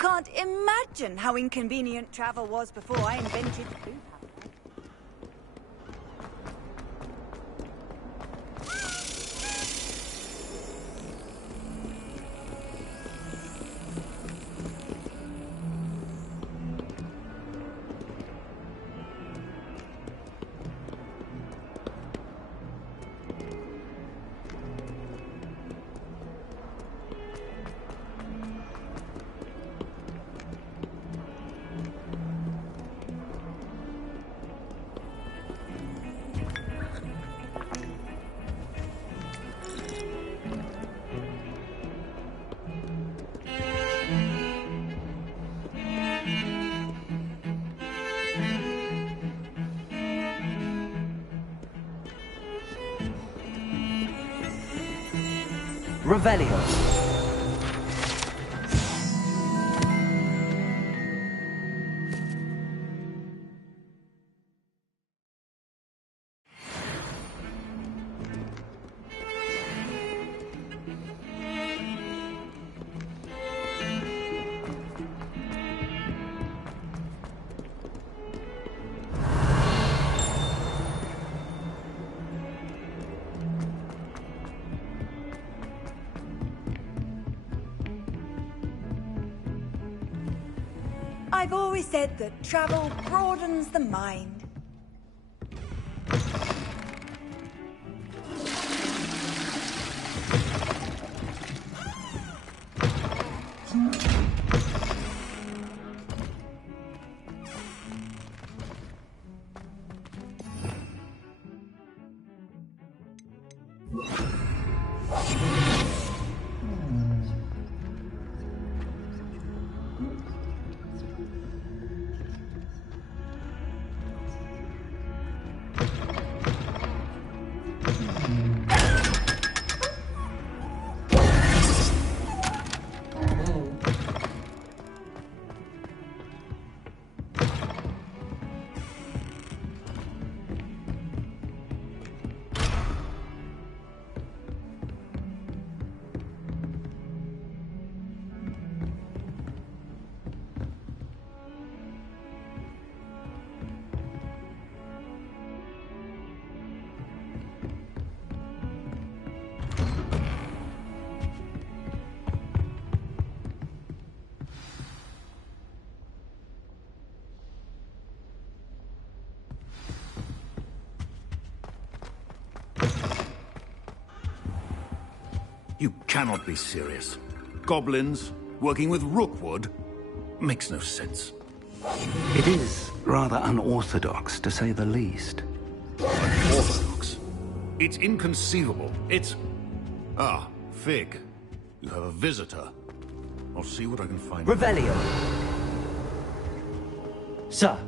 can't imagine how inconvenient travel was before I invented food. Revelio. I've always said that travel broadens the mind. You cannot be serious. Goblins working with rookwood makes no sense. It is rather unorthodox, to say the least. Unorthodox? It's inconceivable. It's... Ah, Fig. You have a visitor. I'll see what I can find. Revelio. Sir,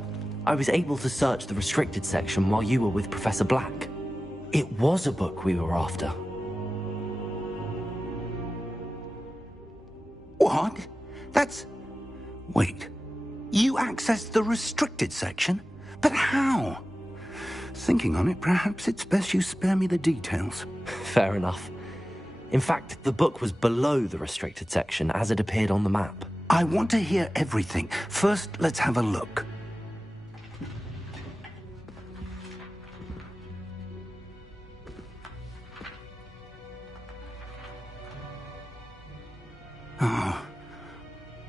I was able to search the restricted section while you were with Professor Black. It was a book we were after. What? That's... Wait. You accessed the restricted section? But how? Thinking on it, perhaps it's best you spare me the details. Fair enough. In fact, the book was below the restricted section as it appeared on the map. I want to hear everything. First, let's have a look.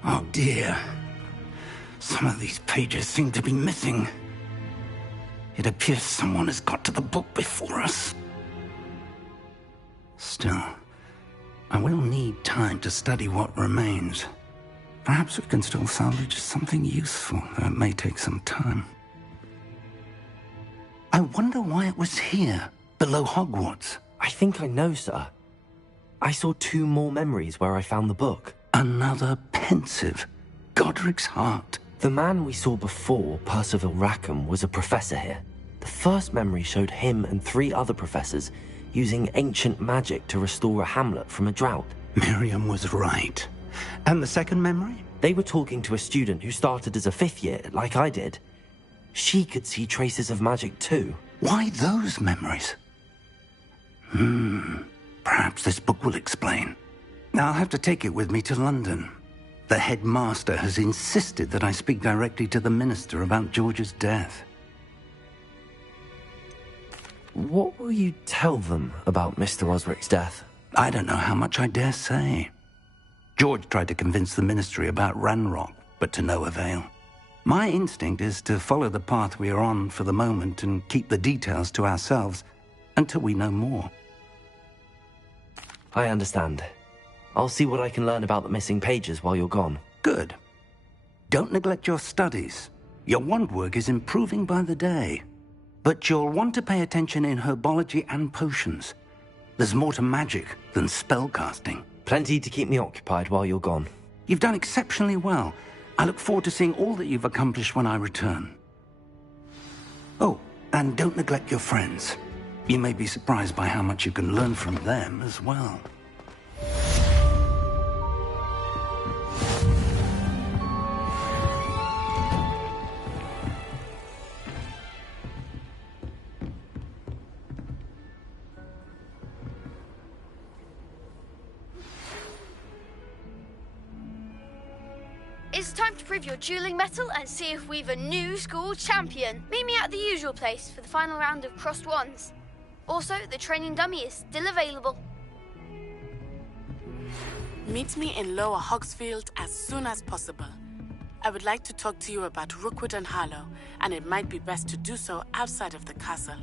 Oh dear. Some of these pages seem to be missing. It appears someone has got to the book before us. Still, I will need time to study what remains. Perhaps we can still salvage something useful, though it may take some time. I wonder why it was here, below Hogwarts. I think I know, sir. I saw 2 more memories where I found the book. Another pensive. Godric's heart. The man we saw before, Percival Rackham, was a professor here. The first memory showed him and 3 other professors using ancient magic to restore a hamlet from a drought. Miriam was right. And the second memory? They were talking to a student who started as a 5th year, like I did. She could see traces of magic too. Why those memories? Perhaps this book will explain. I'll have to take it with me to London. The headmaster has insisted that I speak directly to the minister about George's death. What will you tell them about Mr. Osric's death? I don't know how much I dare say. George tried to convince the ministry about Ranrock, but to no avail. My instinct is to follow the path we are on for the moment and keep the details to ourselves until we know more. I understand. I'll see what I can learn about the missing pages while you're gone. Good. Don't neglect your studies. Your wand work is improving by the day. But you'll want to pay attention in herbology and potions. There's more to magic than spellcasting. Plenty to keep me occupied while you're gone. You've done exceptionally well. I look forward to seeing all that you've accomplished when I return. Oh, and don't neglect your friends. You may be surprised by how much you can learn from them as well. It's time to prove your dueling mettle and see if we've a new school champion. Meet me at the usual place for the final round of crossed wands. Also, the training dummy is still available. Meet me in Lower Hogsfield as soon as possible. I would like to talk to you about Rookwood and Harlow, and it might be best to do so outside of the castle.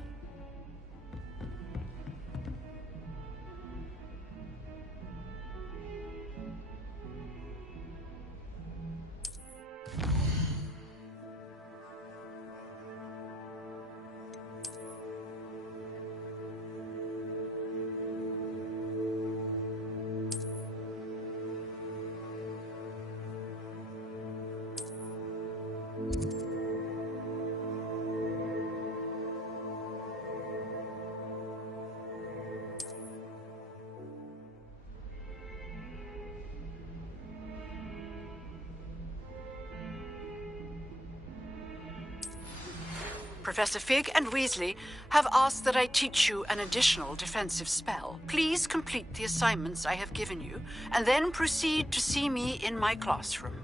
Professor Fig and Weasley have asked that I teach you an additional defensive spell. Please complete the assignments I have given you, and then proceed to see me in my classroom.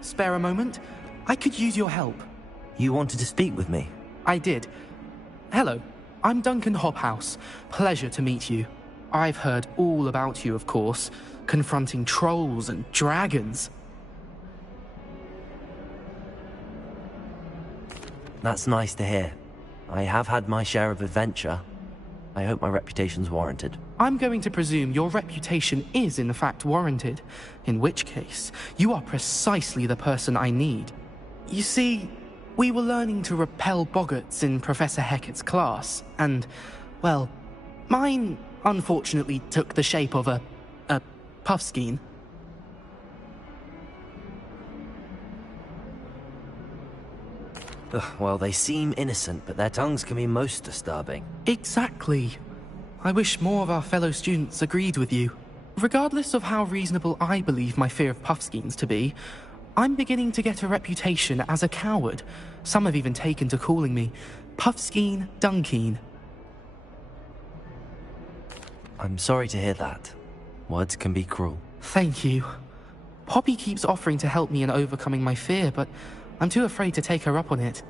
Spare a moment? I could use your help. You wanted to speak with me? I did. Hello, I'm Duncan Hobhouse. Pleasure to meet you. I've heard all about you, of course, confronting trolls and dragons. That's nice to hear. I have had my share of adventure. I hope my reputation's warranted. I'm going to presume your reputation is in fact warranted, in which case, you are precisely the person I need. You see, we were learning to repel boggarts in Professor Hecat's class, and, well, mine unfortunately took the shape of a puffskein. Well, they seem innocent, but their tongues can be most disturbing. Exactly. I wish more of our fellow students agreed with you. Regardless of how reasonable I believe my fear of puffskeins to be, I'm beginning to get a reputation as a coward. Some have even taken to calling me Puffskeen Dunkeen. I'm sorry to hear that. Words can be cruel. Thank you. Poppy keeps offering to help me in overcoming my fear, but I'm too afraid to take her up on it.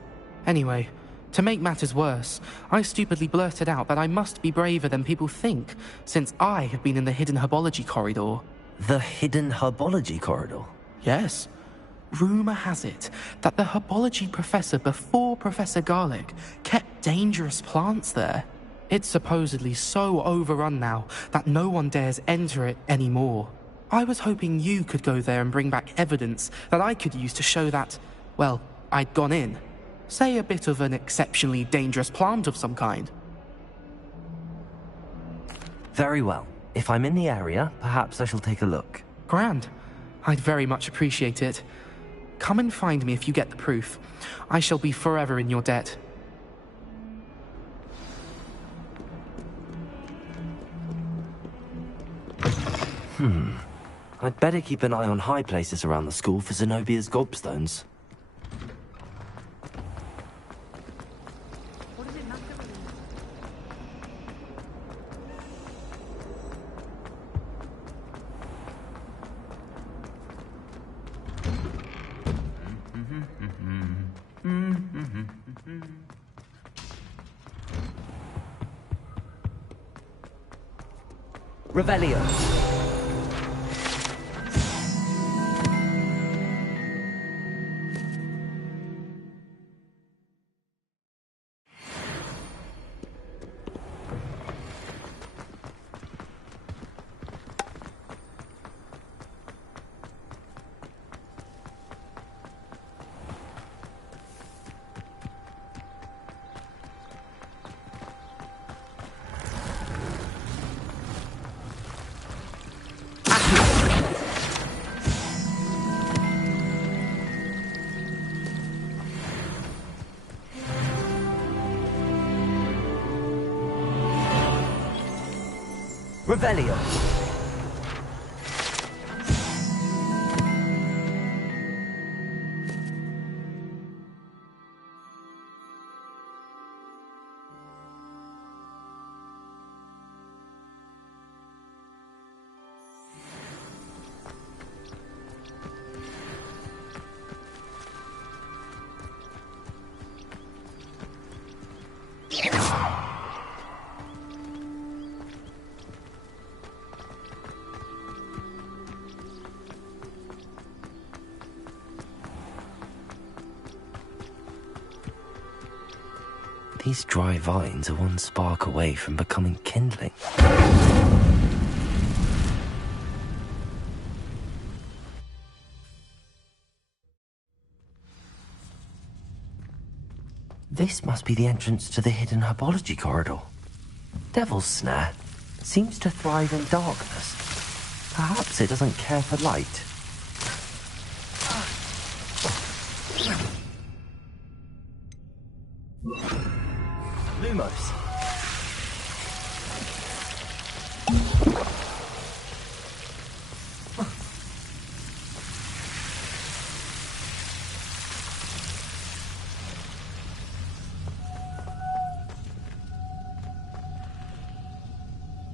Anyway, to make matters worse, I stupidly blurted out that I must be braver than people think, since I have been in the hidden herbology corridor. The hidden herbology corridor? Yes. Rumour has it that the herbology professor before Professor Garlic kept dangerous plants there. It's supposedly so overrun now that no one dares enter it anymore. I was hoping you could go there and bring back evidence that I could use to show that, well, I'd gone in. Say a bit of an exceptionally dangerous plant of some kind. Very well. If I'm in the area, perhaps I shall take a look. Grand. I'd very much appreciate it. Come and find me if you get the proof. I shall be forever in your debt. I'd better keep an eye on high places around the school for Zenobia's gobstones. Revelio. Revelio. These dry vines are one spark away from becoming kindling. This must be the entrance to the hidden herbology corridor. Devil's Snare seems to thrive in darkness. Perhaps it doesn't care for light. Lumos.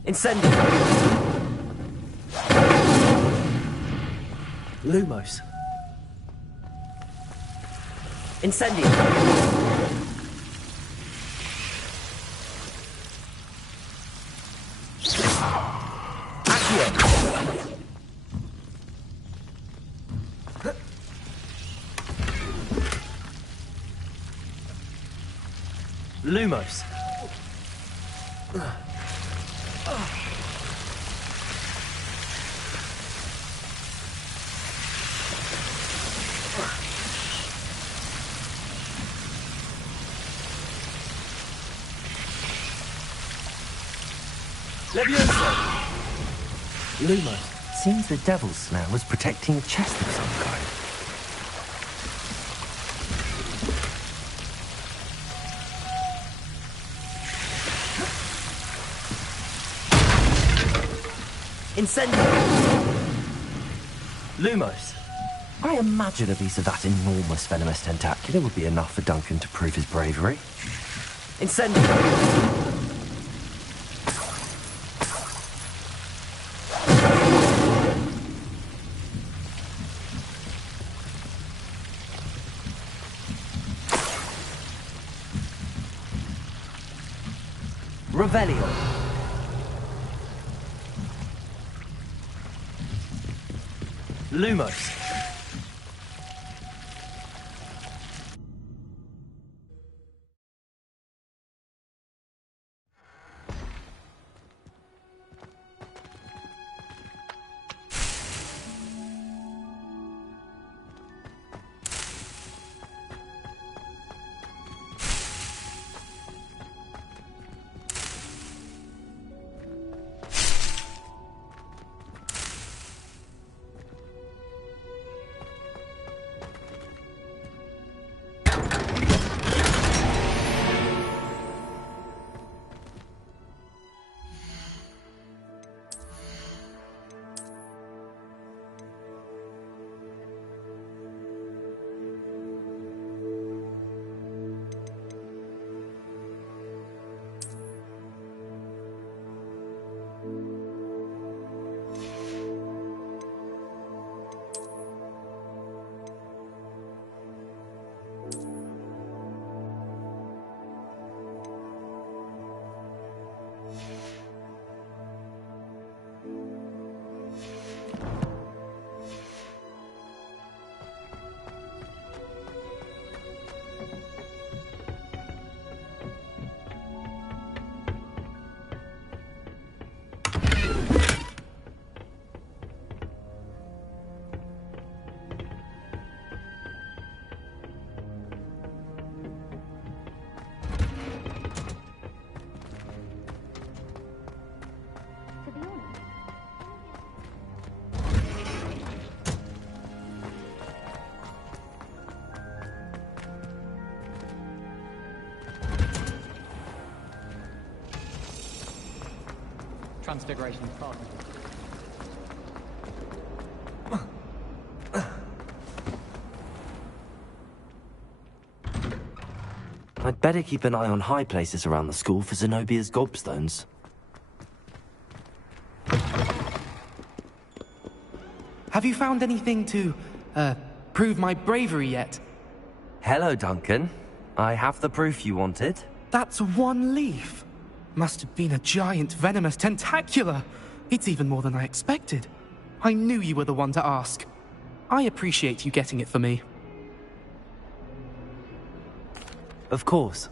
Incendio. Lumos. Incendio. Lumos. Levioso. Lumos. Seems the Devil's Snare was protecting a chest of some kind. Incendio! Lumos. I imagine a piece of that enormous venomous tentacular would be enough for Duncan to prove his bravery. Incendio! Revelio. Lumos. Transfiguration Department. I'd better keep an eye on high places around the school for Zenobia's gobstones. Have you found anything to, prove my bravery yet? Hello, Duncan. I have the proof you wanted. That's one leaf. Must have been a giant venomous tentacula. It's even more than I expected. I knew you were the one to ask. I appreciate you getting it for me. Of course.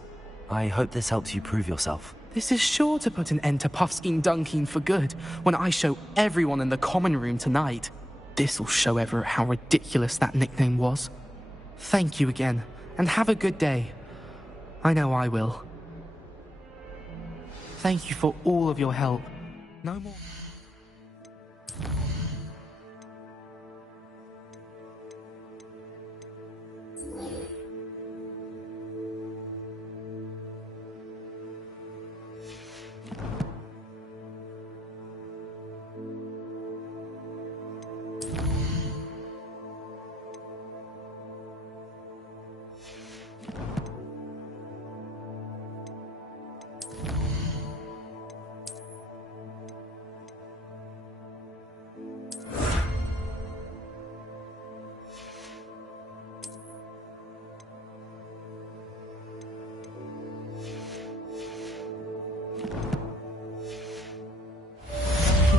I hope this helps you prove yourself. This is sure to put an end to Puffskein Dunkeen for good when I show everyone in the common room tonight. This'll show Everett how ridiculous that nickname was. Thank you again, and have a good day. I know I will. Thank you for all of your help. No more...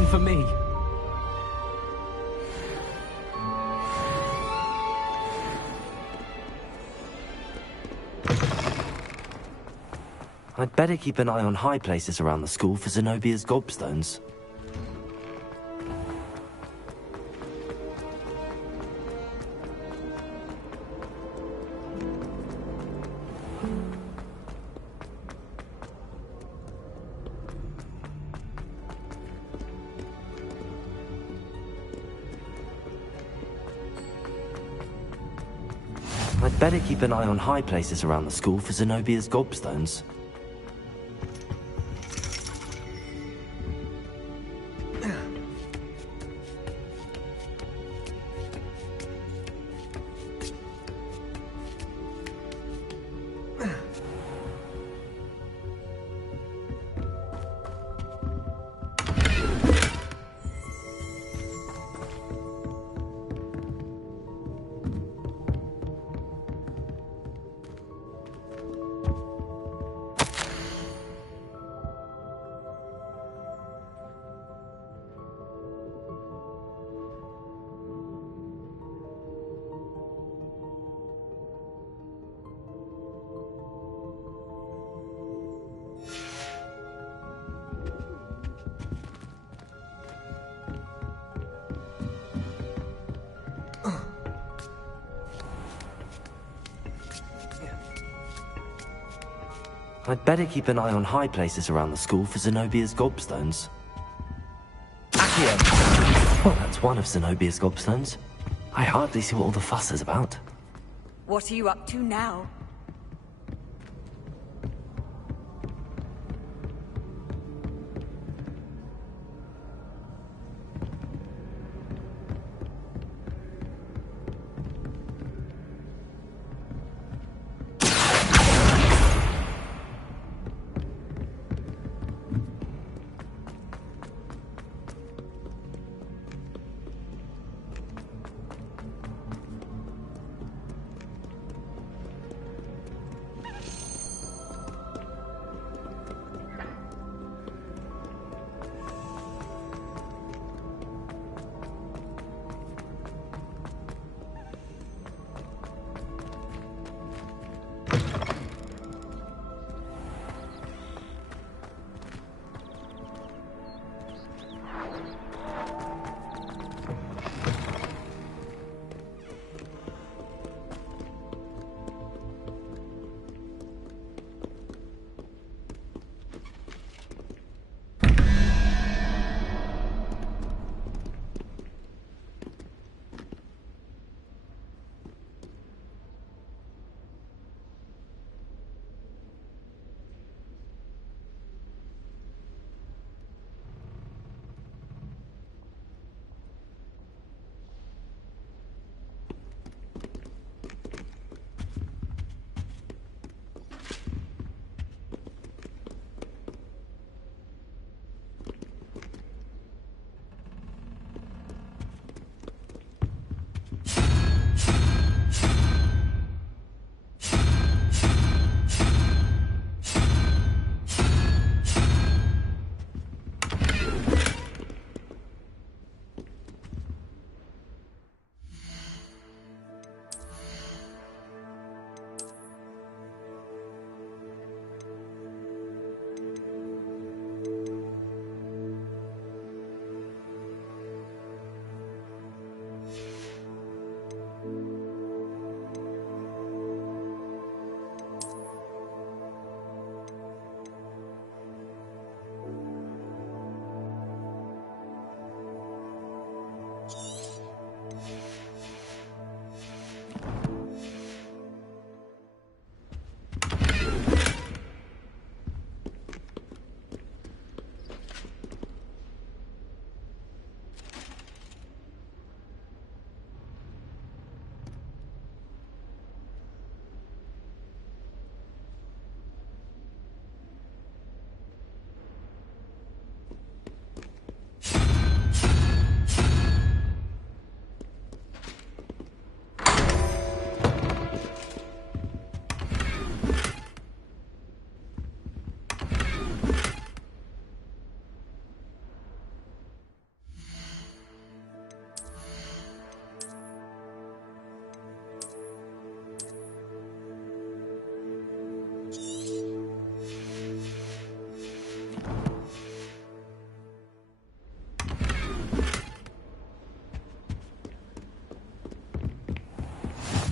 for me. I'd better keep an eye on high places around the school for Zenobia's gobstones. I'd better keep an eye on high places around the school for Zenobia's gobstones. I'd better keep an eye on high places around the school for Zenobia's gobstones. Accio! Well, that's one of Zenobia's gobstones. I hardly see what all the fuss is about. What are you up to now?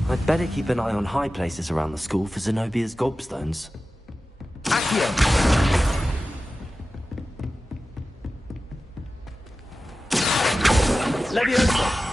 I'd better keep an eye on high places around the school for Zenobia's gobstones. Accio! Leviosa!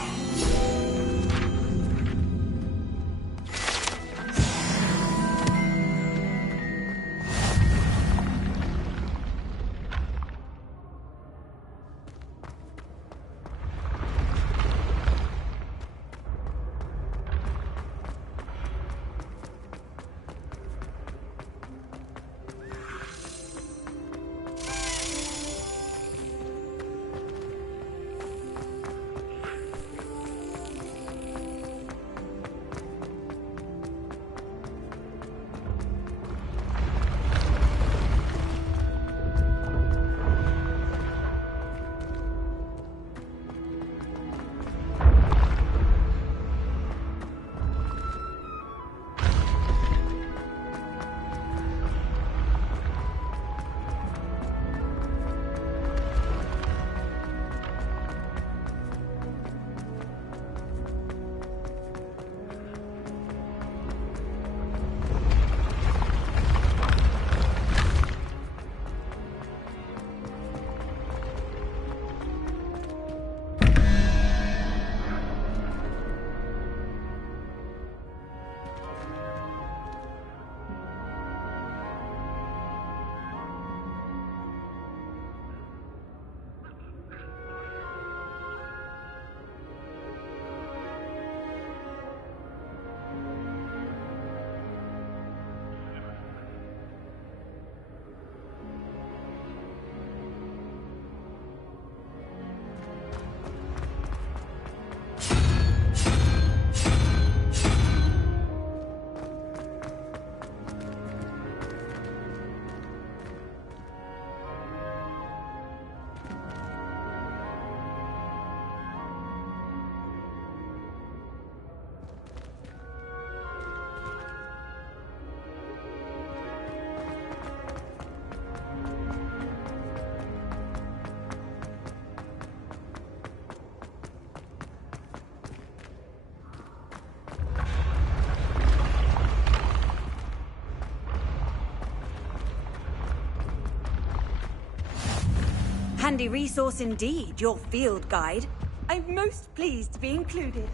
Handy resource indeed, your field guide. I'm most pleased to be included.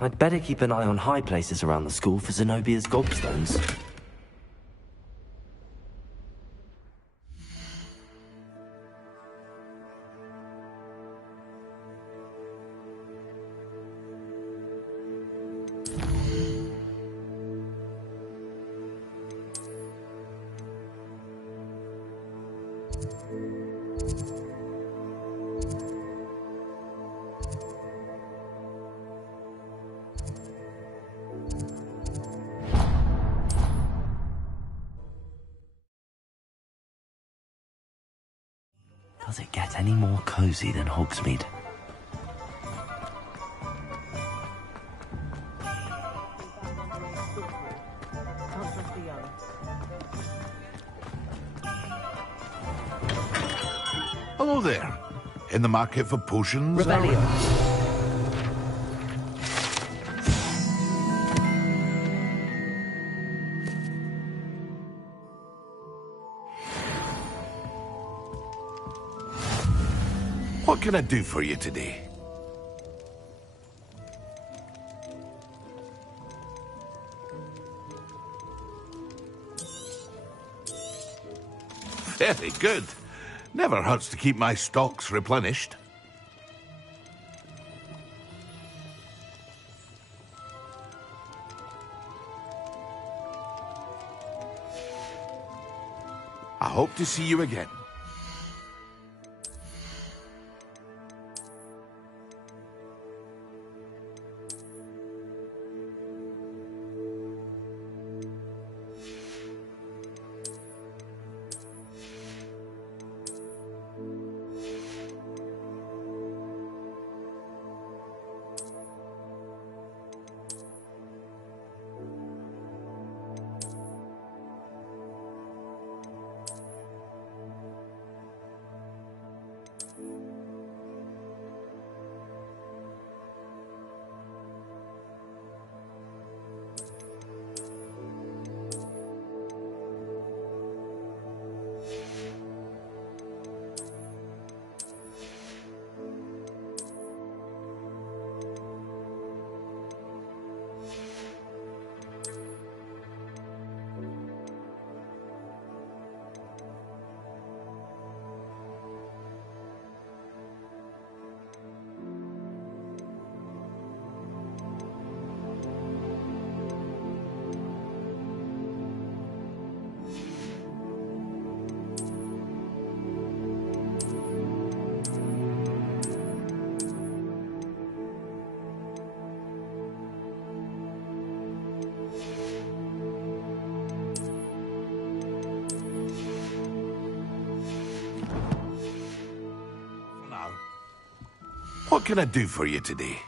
I'd better keep an eye on high places around the school for Zenobia's gobstones. Does it get any more cozy than Hogsmeade? Hello there. In the market for potions? Rebellion. What can I do for you today? Very good. Never hurts to keep my stocks replenished. I hope to see you again. What can I do for you today?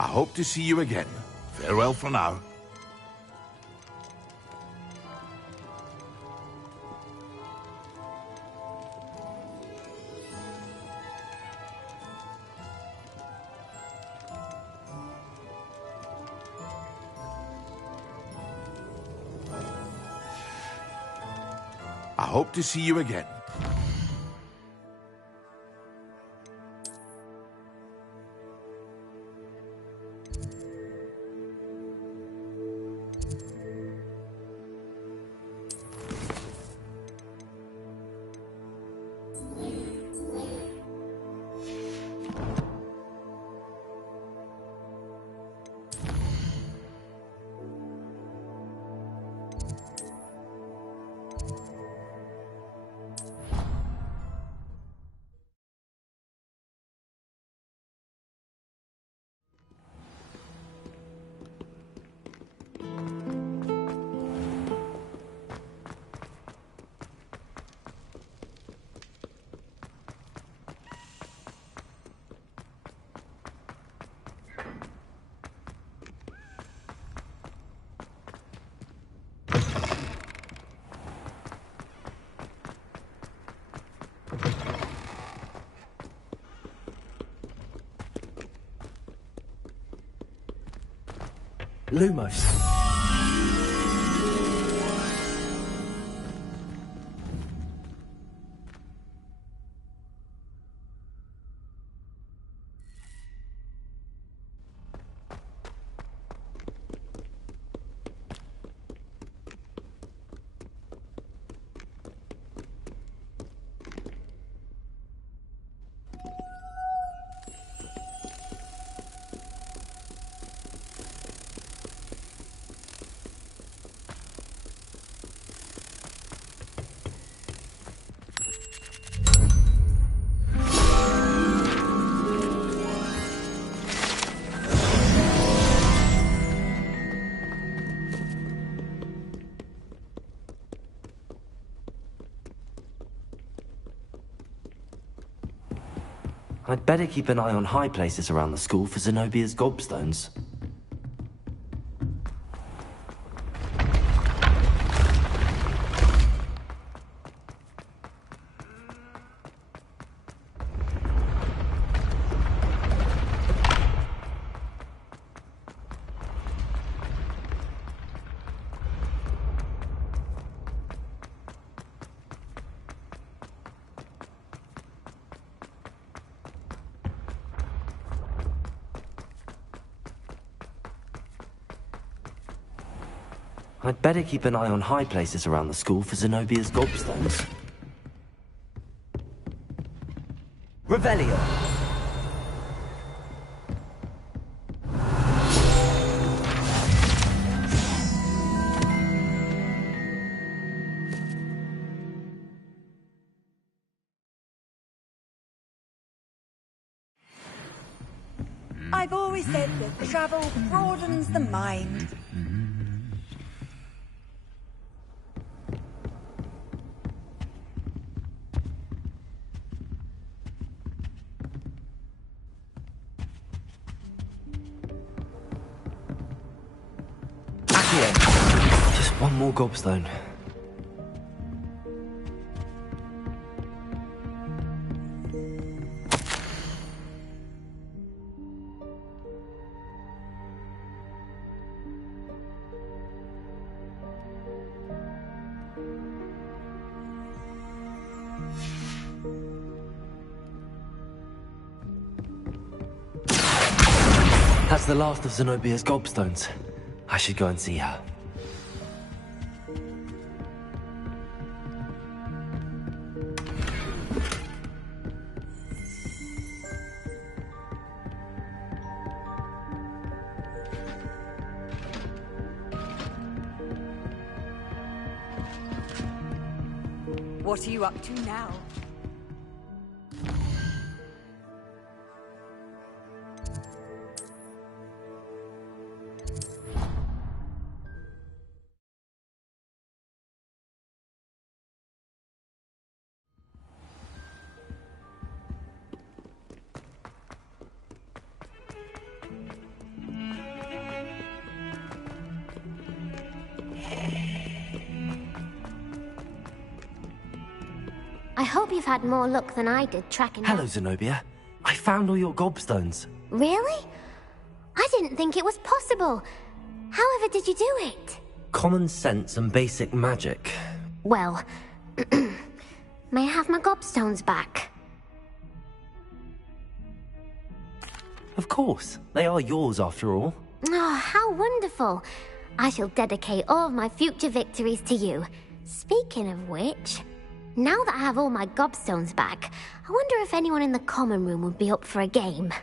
I hope to see you again. Farewell for now. I hope to see you again. Lumos. I'd better keep an eye on high places around the school for Zenobia's gobstones. I'd better keep an eye on high places around the school for Zenobia's gobstones. Revelio! I've always said that travel broadens the mind. Just one more gobstone. That's the last of Zenobia's gobstones. I should go and see her. What are you up to now? I hope you've had more luck than I did tracking Hello, down... Zenobia. I found all your gobstones. Really? I didn't think it was possible. However did you do it? Common sense and basic magic. Well, may I have my gobstones back? Of course. They are yours after all. Oh, how wonderful. I shall dedicate all of my future victories to you. Speaking of which, now that I have all my gobstones back, I wonder if anyone in the common room would be up for a game.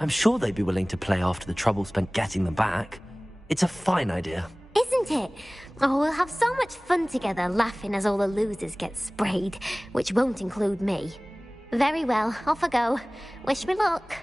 I'm sure they'd be willing to play after the trouble spent getting them back. It's a fine idea. Isn't it? Oh, we'll have so much fun together laughing as all the losers get sprayed, which won't include me. Very well, off I go. Wish me luck.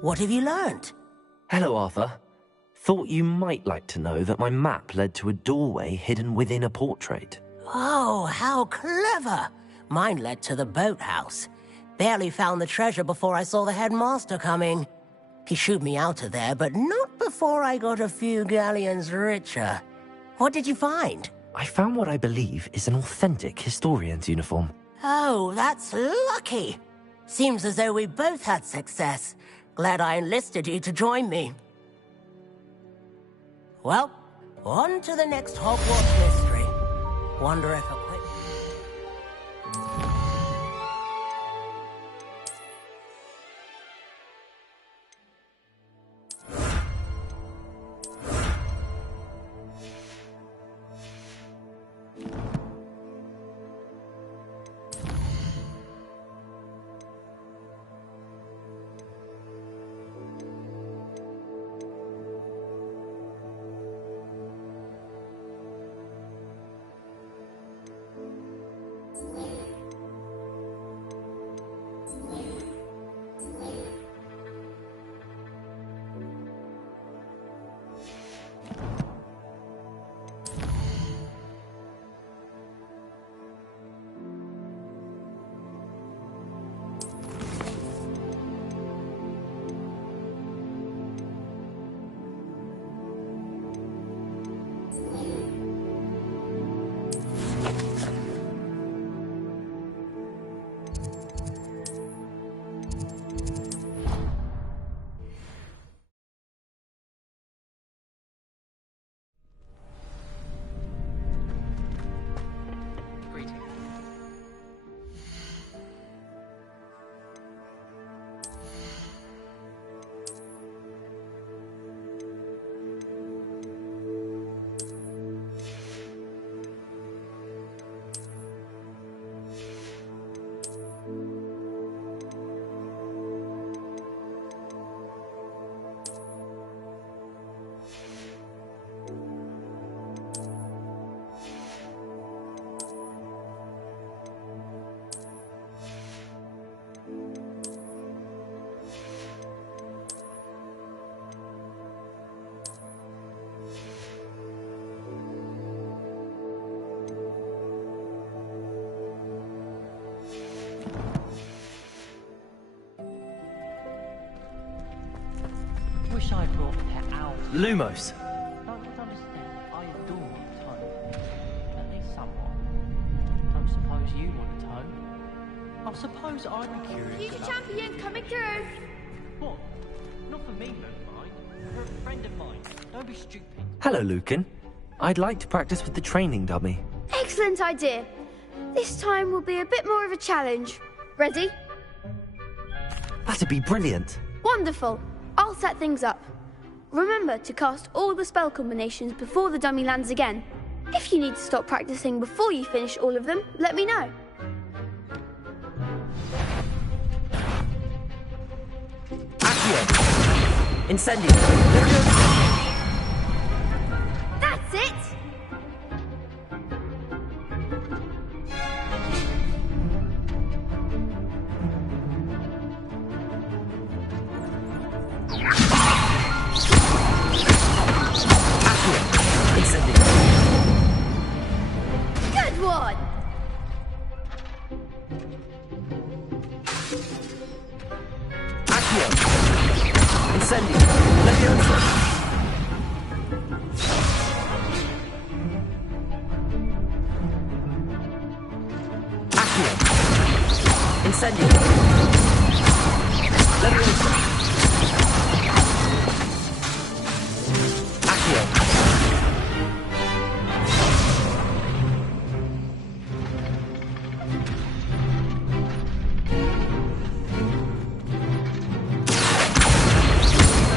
What have you learnt? Hello, Arthur. Thought you might like to know that my map led to a doorway hidden within a portrait. Oh, how clever! Mine led to the boathouse. Barely found the treasure before I saw the headmaster coming. He shooed me out of there, but not before I got a few galleons richer. What did you find? I found what I believe is an authentic historian's uniform. Oh, that's lucky. Seems as though we both had success. Glad I enlisted you to join me. Well, on to the next Hogwarts mystery. Wonder if a quick... Wish I brought pet owls. Lumos! Don't misunderstand. I adore my toe. At least somewhat. Don't suppose you want a toe? I suppose I'd be curious. Future champion coming through! What? Not for me, don't mind. For a friend of mine. Don't be stupid. Hello, Lucan. I'd like to practice with the training dummy. Excellent idea. This time will be a bit more of a challenge. Ready? That'd be brilliant. Wonderful. I'll set things up. Remember to cast all the spell combinations before the dummy lands again. If you need to stop practicing before you finish all of them, let me know. Accio! Incendio! That's it! Good one! Accio! Incendio! Leviosa! Accio! Incendio! Leviosa! Accio!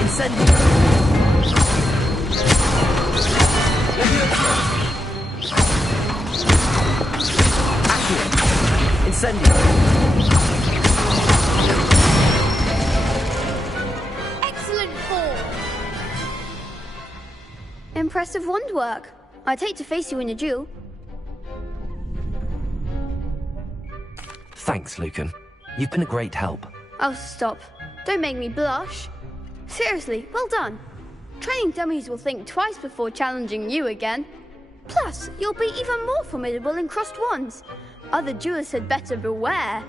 Incendio! Accio! Incendio! Excellent form! Impressive wand work. I'd hate to face you in a duel. Thanks, Lucan. You've been a great help. Oh, stop. Don't make me blush. Seriously, well done. Training dummies will think twice before challenging you again. Plus, you'll be even more formidable in crossed wands. Other duelists had better beware.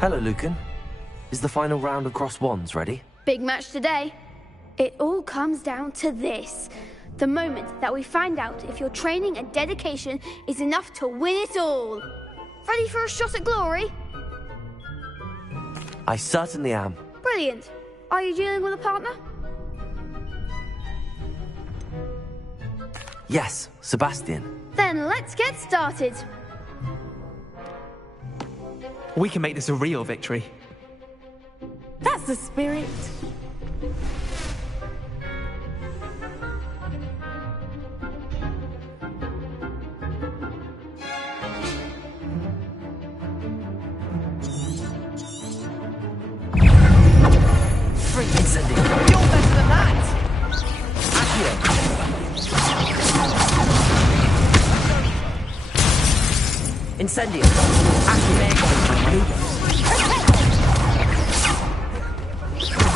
Hello, Lucan. Is the final round of crossed wands ready? Big match today. It all comes down to this. The moment that we find out if your training and dedication is enough to win it all. Ready for a shot at glory? I certainly am. Brilliant. Are you dealing with a partner? Yes, Sebastian. Then let's get started. We can make this a real victory. That's the spirit. Incendio. You're better than that! Accio. Incendio. Accio.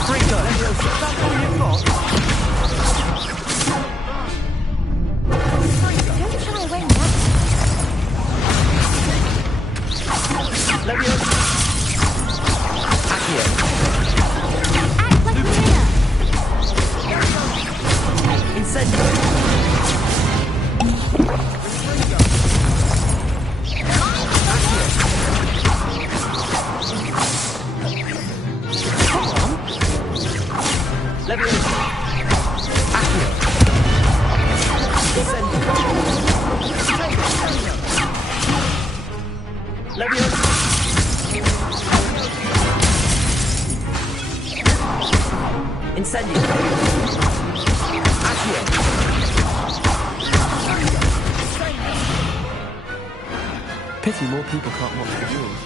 Freezer. That's all you've got? Don't shy away now. Leviosa. Accio. Incendio! Leviosa! Accio! Incendio! Leviosa! Incendio! Pity more people can't watch the duels.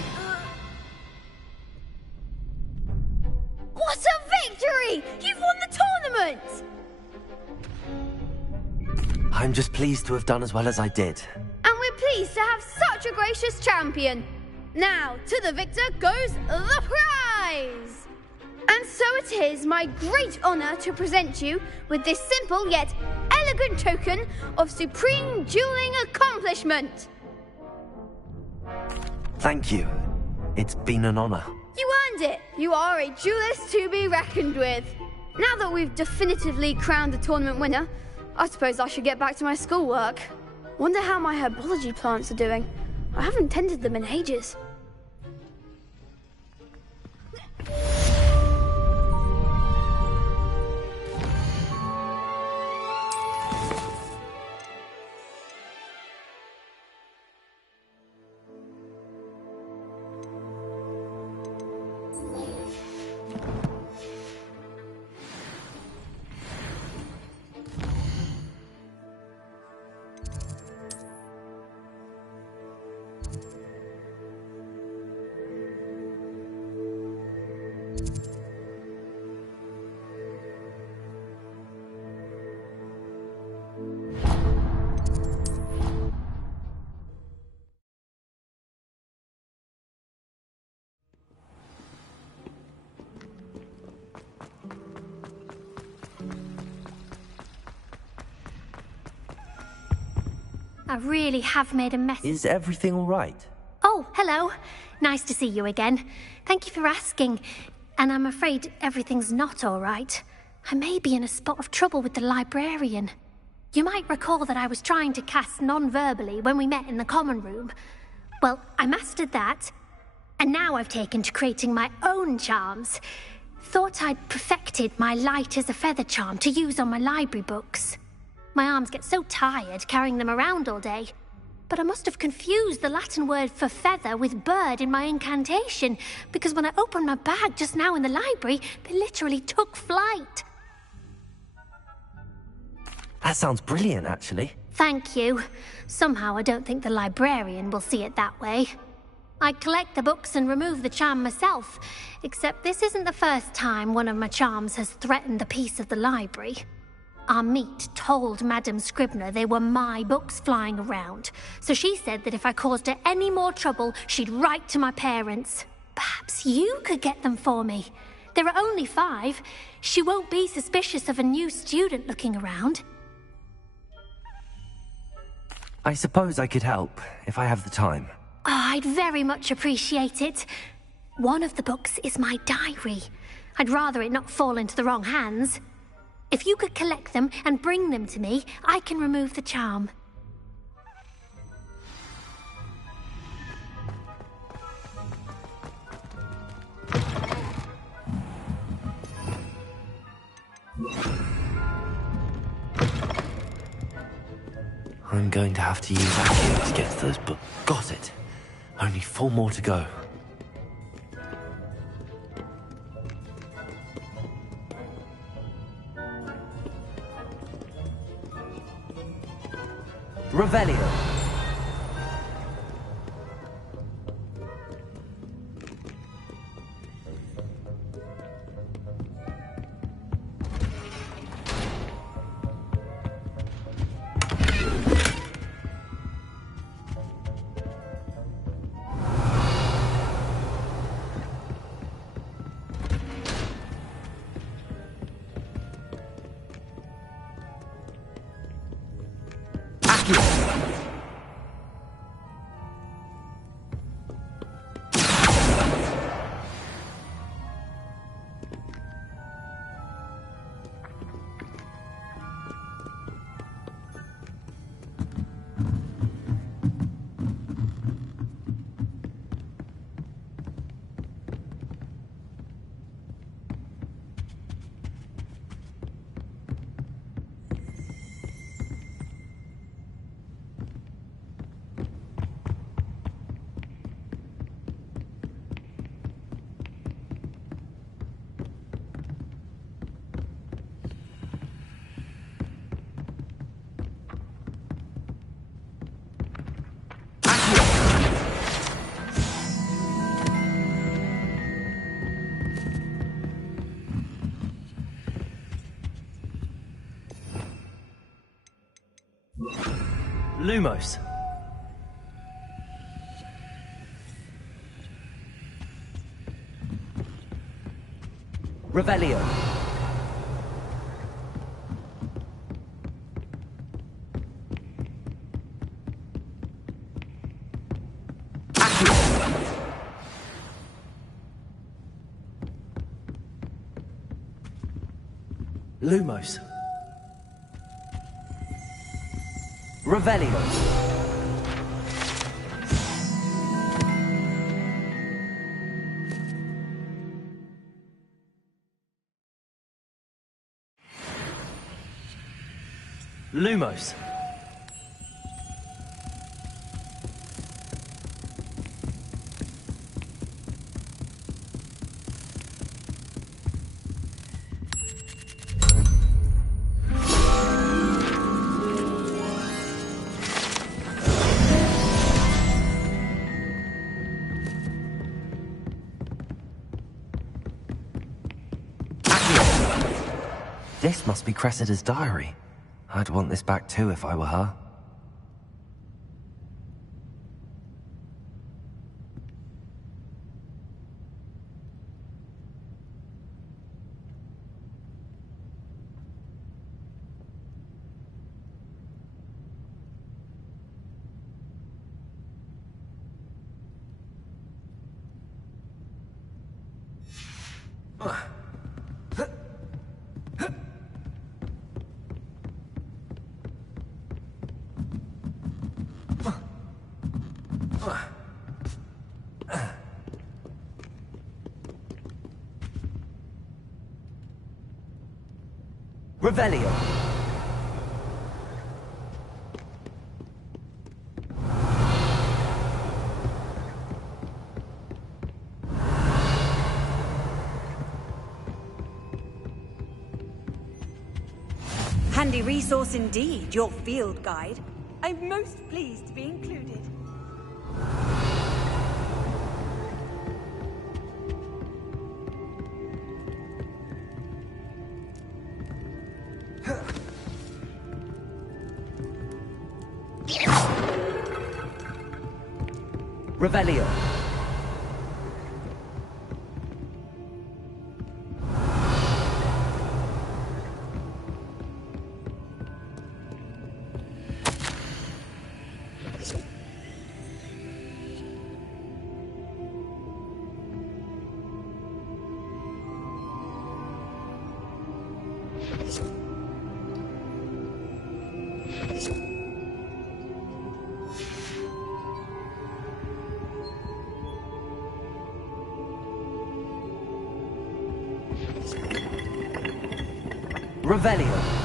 What a victory! You've won the tournament! I'm just pleased to have done as well as I did. And we're pleased to have such a gracious champion. Now, to the victor goes the prize! And so it is my great honor to present you with this simple yet elegant token of supreme dueling accomplishment. Thank you. It's been an honor. You earned it. You are a duelist to be reckoned with. Now that we've definitively crowned the tournament winner, I suppose I should get back to my schoolwork. Wonder how my herbology plants are doing. I haven't tended them in ages. I really have made a mess. Is everything all right? Oh, hello. Nice to see you again. Thank you for asking. And I'm afraid everything's not all right. I may be in a spot of trouble with the librarian. You might recall that I was trying to cast non-verbally when we met in the common room. Well, I mastered that. And now I've taken to creating my own charms. Thought I'd perfected my light as a feather charm to use on my library books. My arms get so tired carrying them around all day. But I must have confused the Latin word for feather with bird in my incantation, because when I opened my bag just now in the library, they literally took flight. That sounds brilliant, actually. Thank you. Somehow I don't think the librarian will see it that way. I collect the books and remove the charm myself, except this isn't the first time one of my charms has threatened the peace of the library. Our meet told Madame Scribner they were my books flying around, so she said that if I caused her any more trouble, she'd write to my parents. Perhaps you could get them for me. There are only 5. She won't be suspicious of a new student looking around. I suppose I could help, if I have the time. Oh, I'd very much appreciate it. One of the books is my diary. I'd rather it not fall into the wrong hands. If you could collect them and bring them to me, I can remove the charm. I'm going to have to use Accio to get to those books. Got it. Only 4 more to go. Revelio. Lumos. Revelio. Lumos. Revelio. Lumos. This must be Cressida's diary. I'd want this back too if I were her. Revelio. Handy resource indeed, your field guide. I'm most pleased to be included. Revelio. Revelio.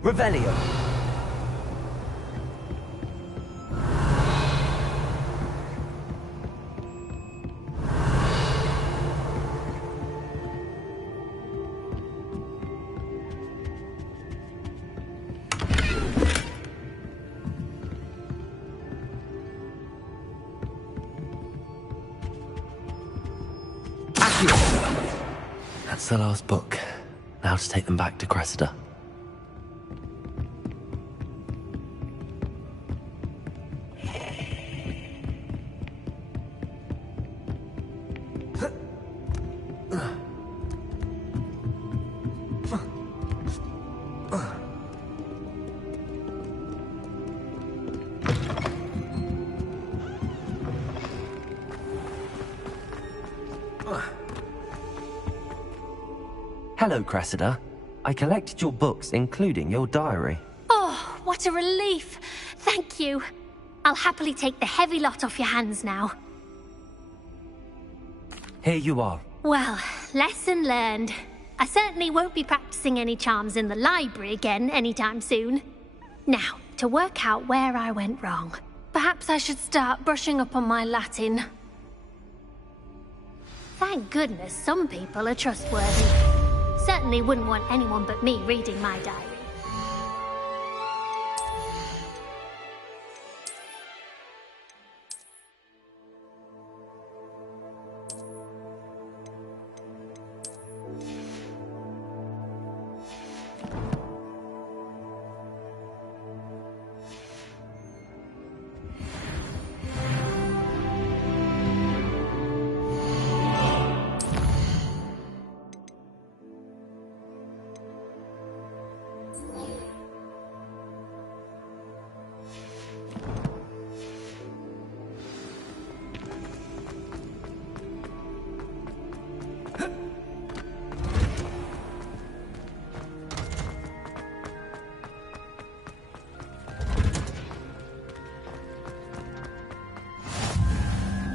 Revelio. That's the last book. Now to take them back to Cressida. Hello, Cressida. I collected your books, including your diary. Oh, what a relief. Thank you. I'll happily take the heavy lot off your hands now. Here you are. Well, lesson learned. I certainly won't be practicing any charms in the library again anytime soon. Now, to work out where I went wrong. Perhaps I should start brushing up on my Latin. Thank goodness some people are trustworthy. Certainly wouldn't want anyone but me reading my diary.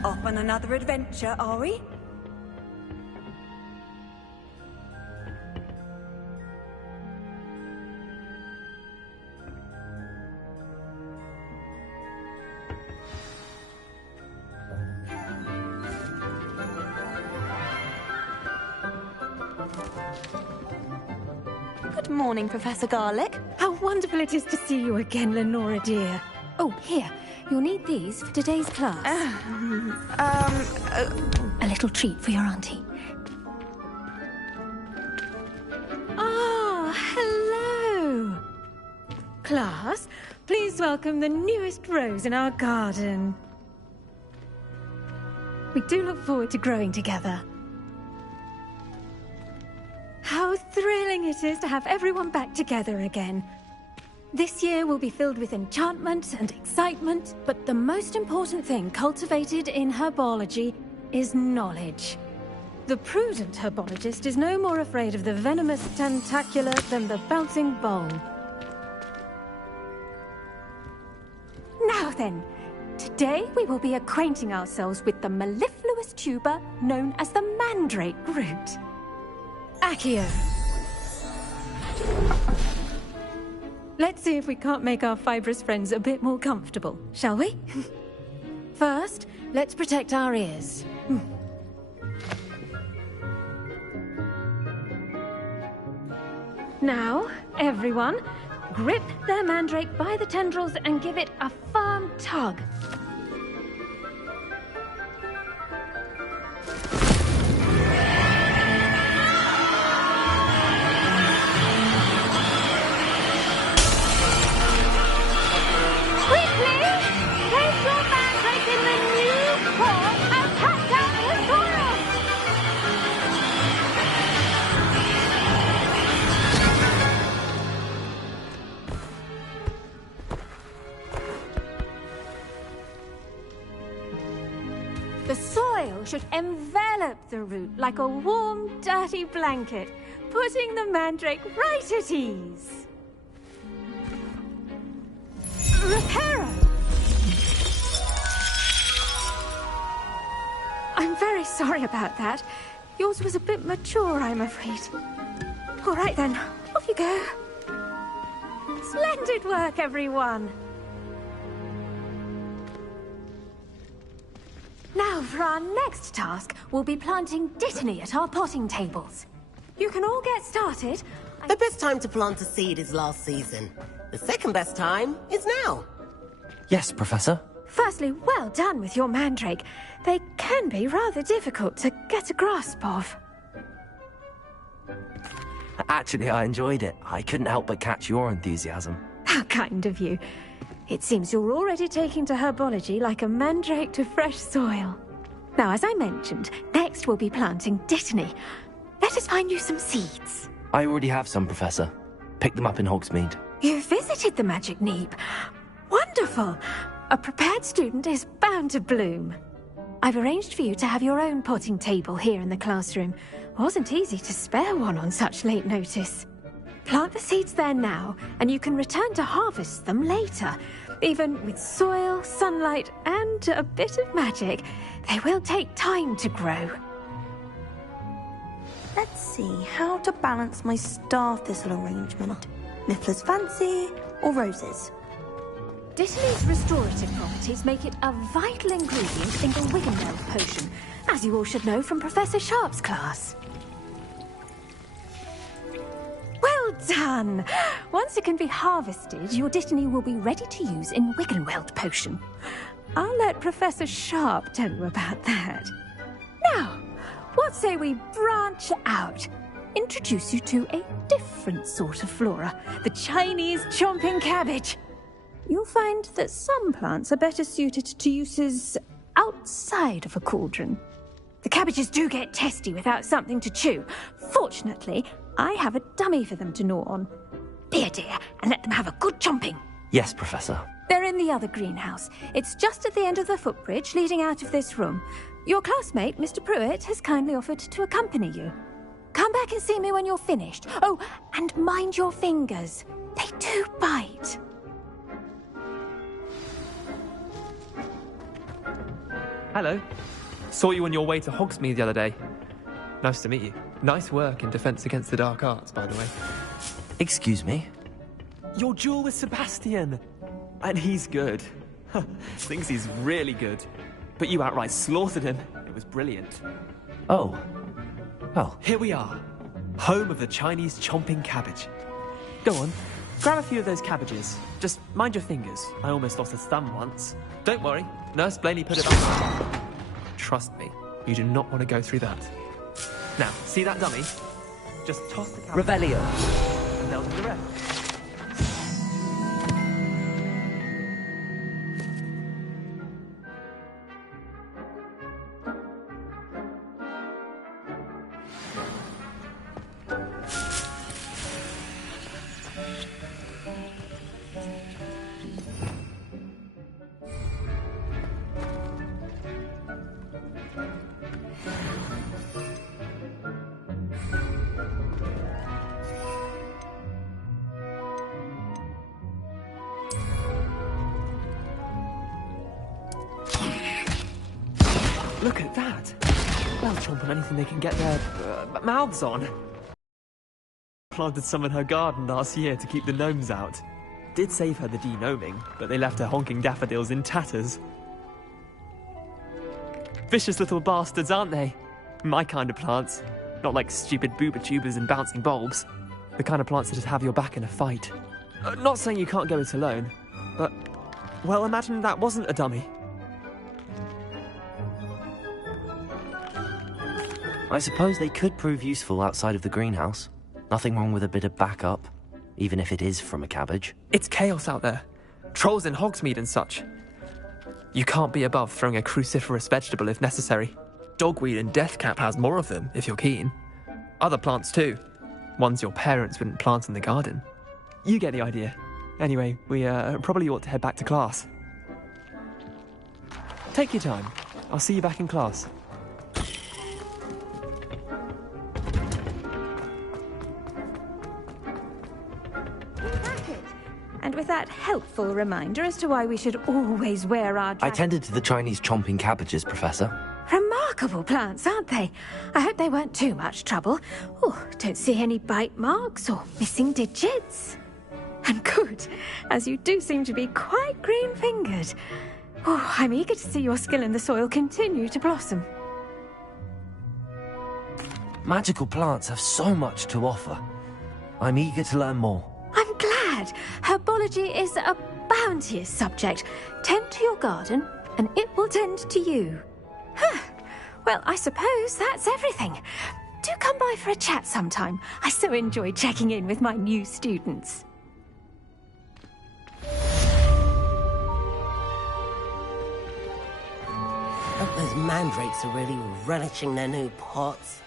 Off on another adventure, are we? Good morning, Professor Garlic. How wonderful it is to see you again, Lenora dear. Oh, here. You'll need these for today's class. A little treat for your auntie. Ah, hello. Class, please welcome the newest rose in our garden. We do look forward to growing together. How thrilling it is to have everyone back together again. This year will be filled with enchantment and excitement, but the most important thing cultivated in herbology is knowledge. The prudent herbologist is no more afraid of the venomous tentacular than the bouncing bowl. Now then, to Today we will be acquainting ourselves with the mellifluous tuber known as the mandrake root. Accio. Let's see if we can't make our fibrous friends a bit more comfortable, shall we? First, let's protect our ears. Now, everyone, grip their mandrake by the tendrils and give it a firm tug. Quickly! Place your mandrake in the new core and cut down the soil! The soil should envelop the root like a warm, dirty blanket, putting the mandrake right at ease. Reparo! I'm very sorry about that. Yours was a bit mature, I'm afraid. All right then, off you go. Splendid work, everyone. Now, for our next task, we'll be planting dittany at our potting tables. You can all get started. The best time to plant a seed is last season. The second best time is now. Yes, Professor. Firstly, well done with your mandrake. They can be rather difficult to get a grasp of. Actually, I enjoyed it. I couldn't help but catch your enthusiasm. How kind of you. It seems you're already taking to herbology like a mandrake to fresh soil. Now, as I mentioned, next we'll be planting dittany. Let us find you some seeds. I already have some, Professor. Picked them up in Hogsmeade. You visited the Magic Neep. Wonderful! A prepared student is bound to bloom. I've arranged for you to have your own potting table here in the classroom. Wasn't easy to spare one on such late notice. Plant the seeds there now, and you can return to harvest them later. Even with soil, sunlight, and a bit of magic, they will take time to grow. Let's see how to balance my star thistle arrangement. Niffler's fancy or roses? Dittany's restorative properties make it a vital ingredient in the Wiggenweld potion, as you all should know from Professor Sharp's class. Well done! Once it can be harvested, your dittany will be ready to use in Wiggenweld potion. I'll let Professor Sharp tell you about that. Now, what say we branch out? Introduce you to a different sort of flora, the Chinese chomping cabbage. You'll find that some plants are better suited to uses outside of a cauldron. The cabbages do get testy without something to chew. Fortunately, I have a dummy for them to gnaw on. Be a dear and let them have a good chomping. Yes, Professor. They're in the other greenhouse. It's just at the end of the footbridge leading out of this room. Your classmate, Mr. Pruitt, has kindly offered to accompany you. Come back and see me when you're finished. Oh, and mind your fingers. They do bite. Hello. Saw you on your way to Hogsmeade the other day. Nice to meet you. Nice work in Defense Against the Dark Arts, by the way. Excuse me? Your duel with Sebastian. And he's good. Thinks he's really good. But you outright slaughtered him. It was brilliant. Oh. Well. Here we are. Home of the Chinese chomping cabbage. Go on. Grab a few of those cabbages. Just mind your fingers. I almost lost a thumb once. Don't worry. Nurse Blaney put it back. Trust me. You do not want to go through that. Now, see that dummy? Just toss the cabbage. Revelio. And they'll do the rest. Look at that. They'll chomp on anything they can get their mouths on. Planted some in her garden last year to keep the gnomes out. Did save her the de-gnoming, but they left her honking daffodils in tatters. Vicious little bastards, aren't they? My kind of plants. Not like stupid booba tubers and bouncing bulbs. The kind of plants that just have your back in a fight. Not saying you can't go it alone, but... well, imagine that wasn't a dummy. I suppose they could prove useful outside of the greenhouse. Nothing wrong with a bit of backup, even if it is from a cabbage. It's chaos out there. Trolls in Hogsmeade and such. You can't be above throwing a cruciferous vegetable if necessary. Dogweed and deathcap has more of them, if you're keen. Other plants too. Ones your parents wouldn't plant in the garden. You get the idea. Anyway, we probably ought to head back to class. Take your time. I'll see you back in class. And with that helpful reminder as to why we should always wear our... I tended to the Chinese chomping cabbages, Professor. Remarkable plants, aren't they? I hope they weren't too much trouble. Oh, don't see any bite marks or missing digits. And good, as you do seem to be quite green-fingered. Oh, I'm eager to see your skill in the soil continue to blossom. Magical plants have so much to offer. I'm eager to learn more. I'm glad. Herbology is a bounteous subject. Tend to your garden, and it will tend to you. Huh. Well, I suppose that's everything. Do come by for a chat sometime. I so enjoy checking in with my new students. Hope those mandrakes are really relishing their new pots.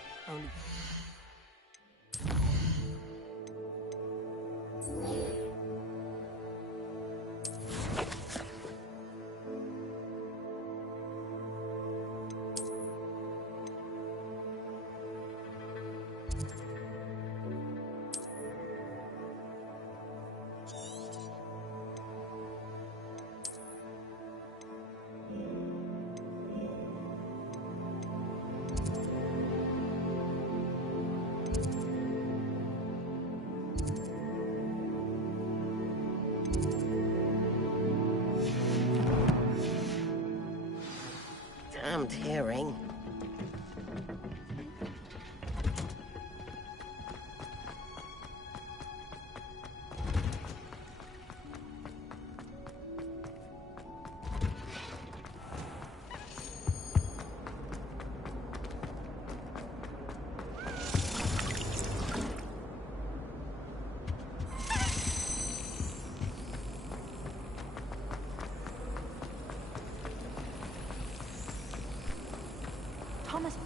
Damned hearing.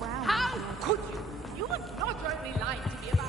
How could you? You would not only lie to me about...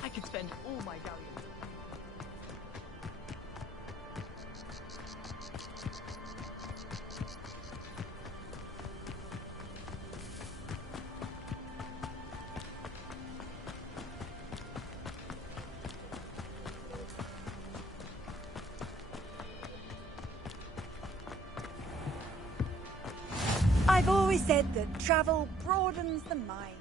I could spend all my galleons. I've always said that travel broadens the mind.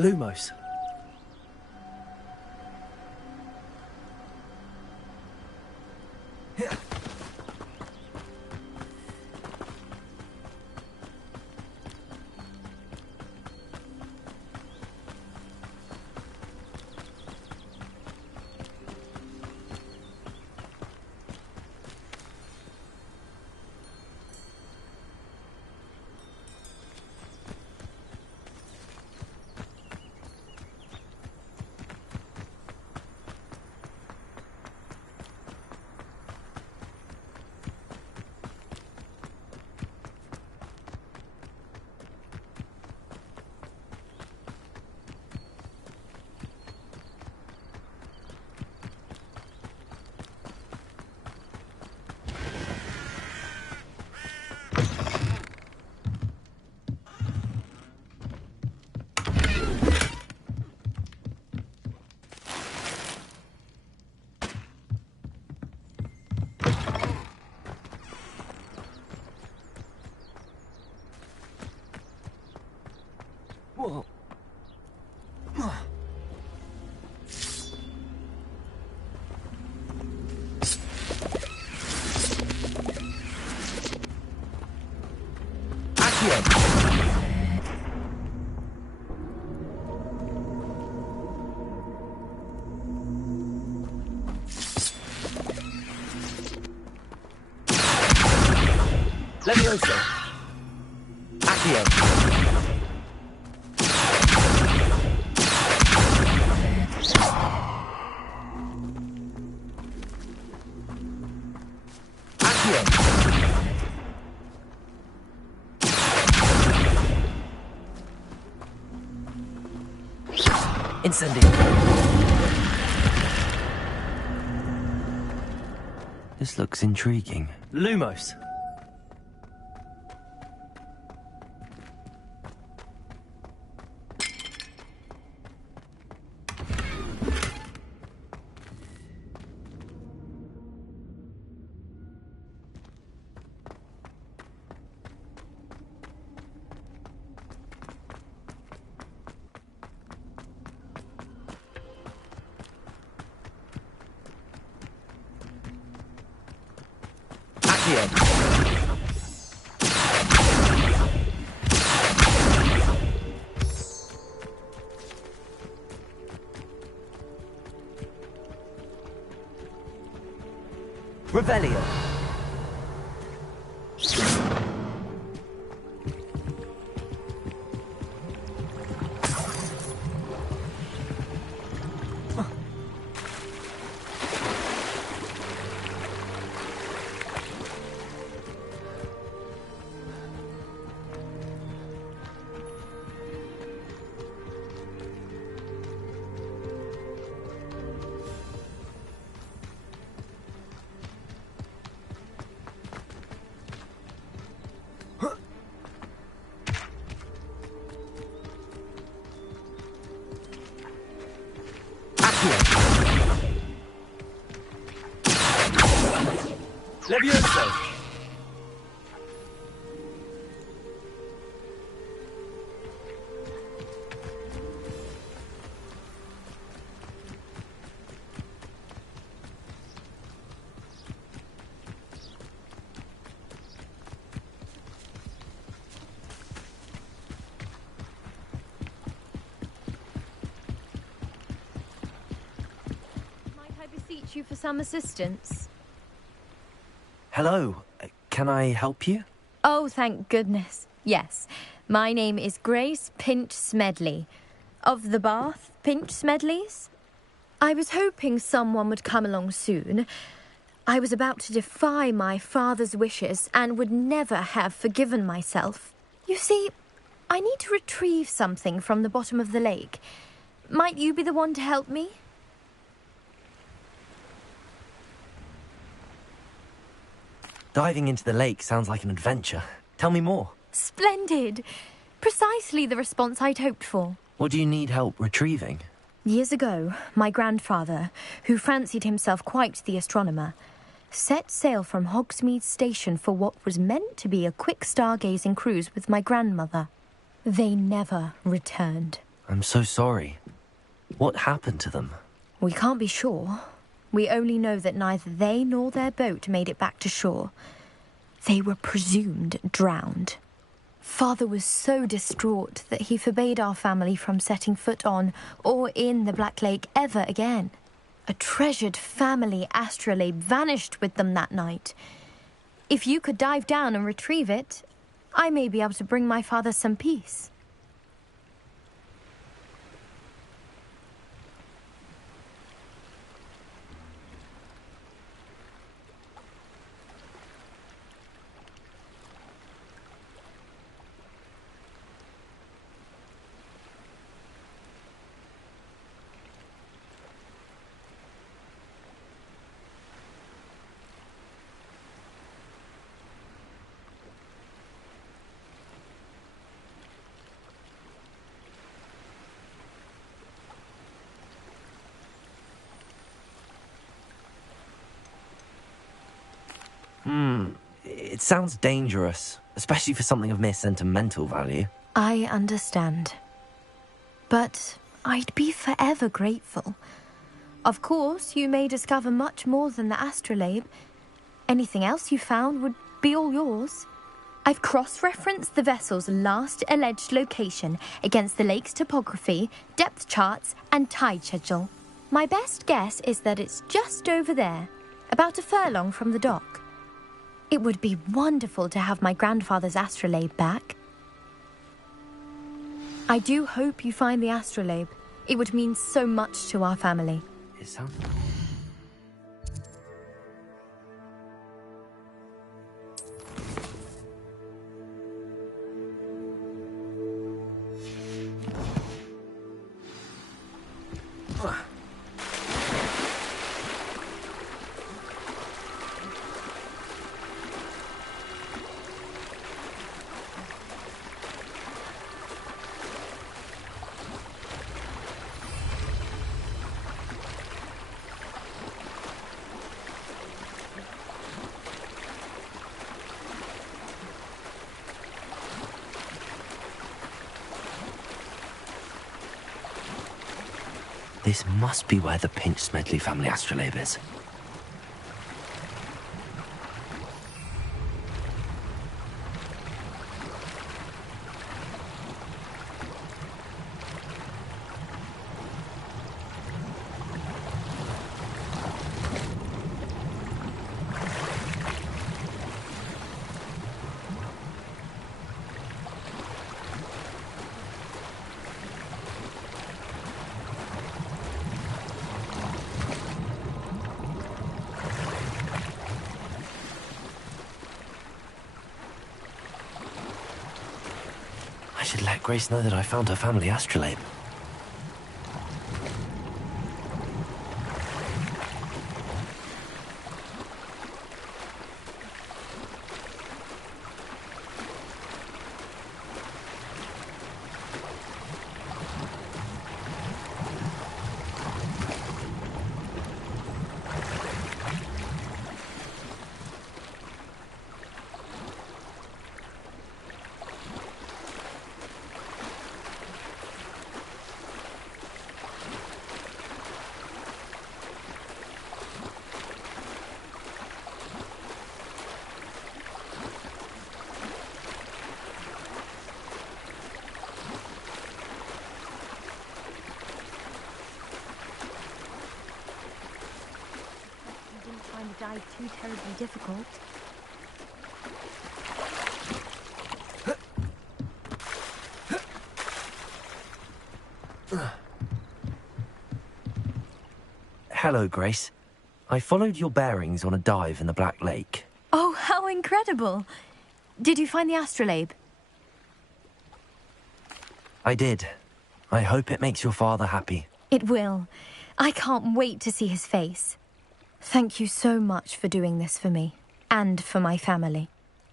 Lumos. Whoa. Levioso. Accio. Incendio. This looks intriguing. Lumos. Revelio. Levioso. Might I beseech you for some assistance? Hello. Can I help you? Oh, thank goodness. Yes. My name is Grace Pinch Smedley. Of the Bath Pinch Smedleys. I was hoping someone would come along soon. I was about to defy my father's wishes and would never have forgiven myself. You see, I need to retrieve something from the bottom of the lake. Might you be the one to help me? Diving into the lake sounds like an adventure. Tell me more. Splendid! Precisely the response I'd hoped for. What do you need help retrieving? Years ago, my grandfather, who fancied himself quite the astronomer, set sail from Hogsmeade Station for what was meant to be a quick stargazing cruise with my grandmother. They never returned. I'm so sorry. What happened to them? We can't be sure. We only know that neither they nor their boat made it back to shore. They were presumed drowned. Father was so distraught that he forbade our family from setting foot on or in the Black Lake ever again. A treasured family astrolabe vanished with them that night. If you could dive down and retrieve it, I may be able to bring my father some peace. It sounds dangerous, especially for something of mere sentimental value. I understand. But I'd be forever grateful. Of course, you may discover much more than the astrolabe. Anything else you found would be all yours. I've cross-referenced the vessel's last alleged location against the lake's topography, depth charts, and tide schedule. My best guess is that it's just over there, about a furlong from the dock. It would be wonderful to have my grandfather's astrolabe back. I do hope you find the astrolabe. It would mean so much to our family. It sounds... This must be where the Pinch-Smedley family astrolabe is. I should let Grace know that I found her family astrolabe. The dive too terribly difficult. Hello, Grace. I followed your bearings on a dive in the Black Lake. Oh, how incredible! Did you find the astrolabe? I did. I hope it makes your father happy. It will. I can't wait to see his face. Thank you so much for doing this for me. and for my family.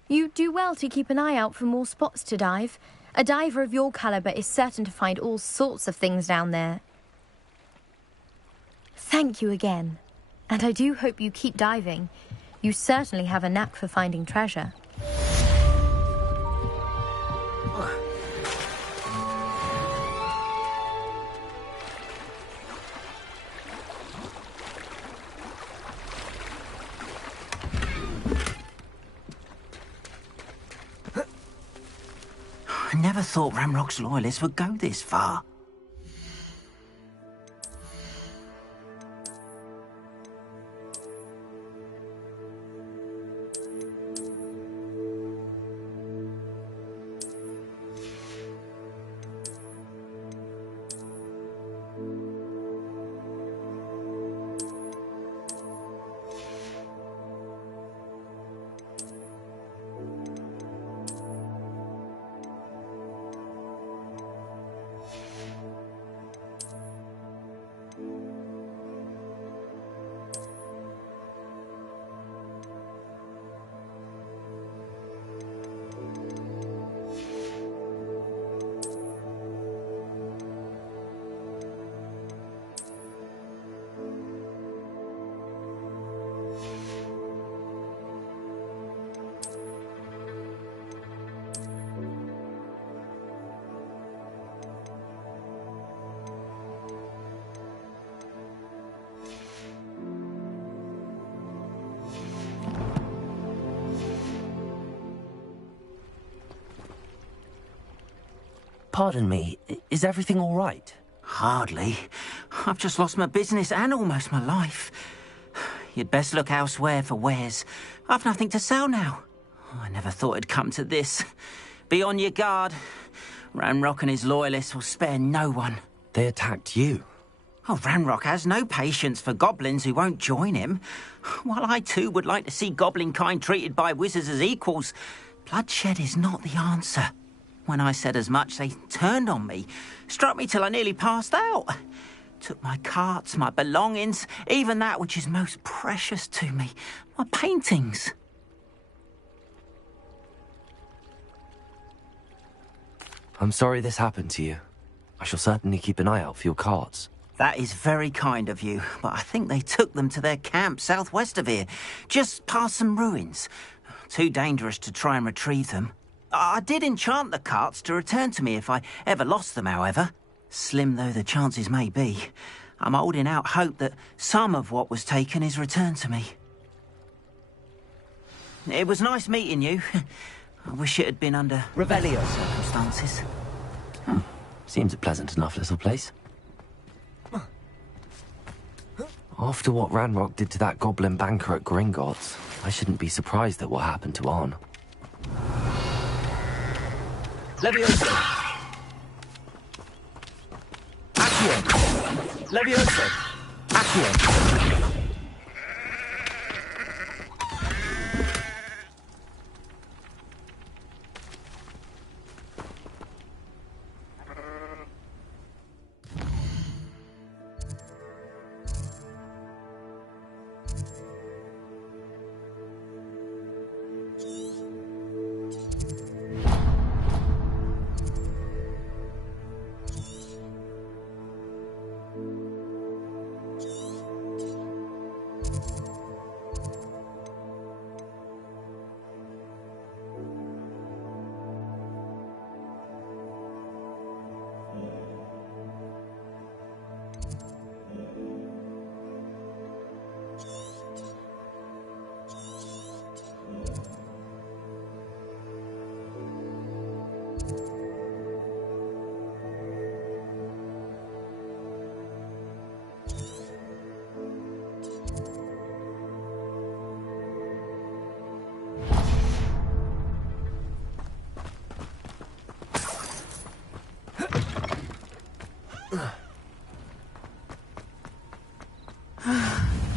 You do well to keep an eye out for more spots to dive. A diver of your caliber is certain to find all sorts of things down there. Thank you again, and I do hope you keep diving. You certainly have a knack for finding treasure. I never thought Ranrock's loyalists would go this far. Pardon me, is everything all right? Hardly. I've just lost my business and almost my life. You'd best look elsewhere for wares. I've nothing to sell now. I never thought it'd come to this. Be on your guard. Ranrock and his loyalists will spare no one. They attacked you. Oh, Ranrock has no patience for goblins who won't join him. While I too would like to see goblin kind treated by wizards as equals, bloodshed is not the answer. When I said as much, they turned on me, struck me till I nearly passed out. Took my carts, my belongings, even that which is most precious to me, my paintings. I'm sorry this happened to you. I shall certainly keep an eye out for your carts. That is very kind of you, but I think they took them to their camp southwest of here, just past some ruins. Too dangerous to try and retrieve them. I did enchant the carts to return to me if I ever lost them, however. Slim though the chances may be, I'm holding out hope that some of what was taken is returned to me. It was nice meeting you. I wish it had been under Revelio circumstances. Seems a pleasant enough little place. After what Ranrock did to that goblin banker at Gringotts, I shouldn't be surprised at what happened to Arn. Levioso! Accio! Levioso! Accio!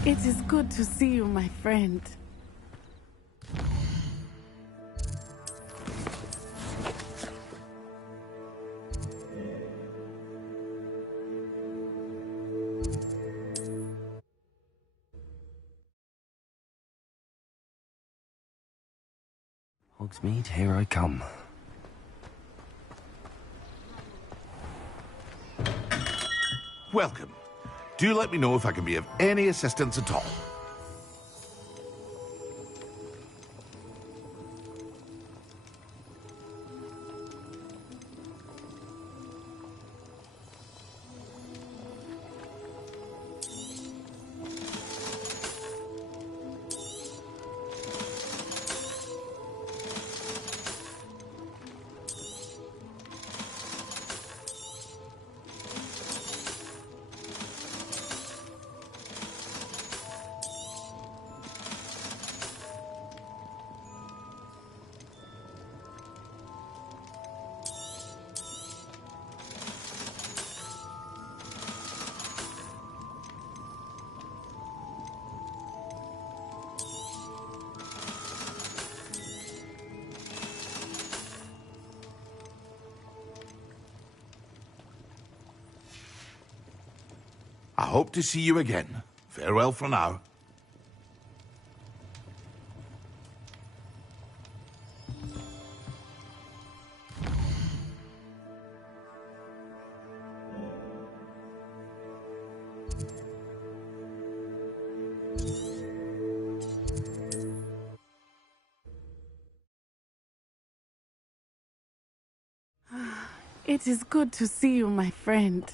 It is good to see you, my friend. Hogsmeade, here I come. Welcome. Do let me know if I can be of any assistance at all. I hope to see you again. Farewell for now. It is good to see you, my friend.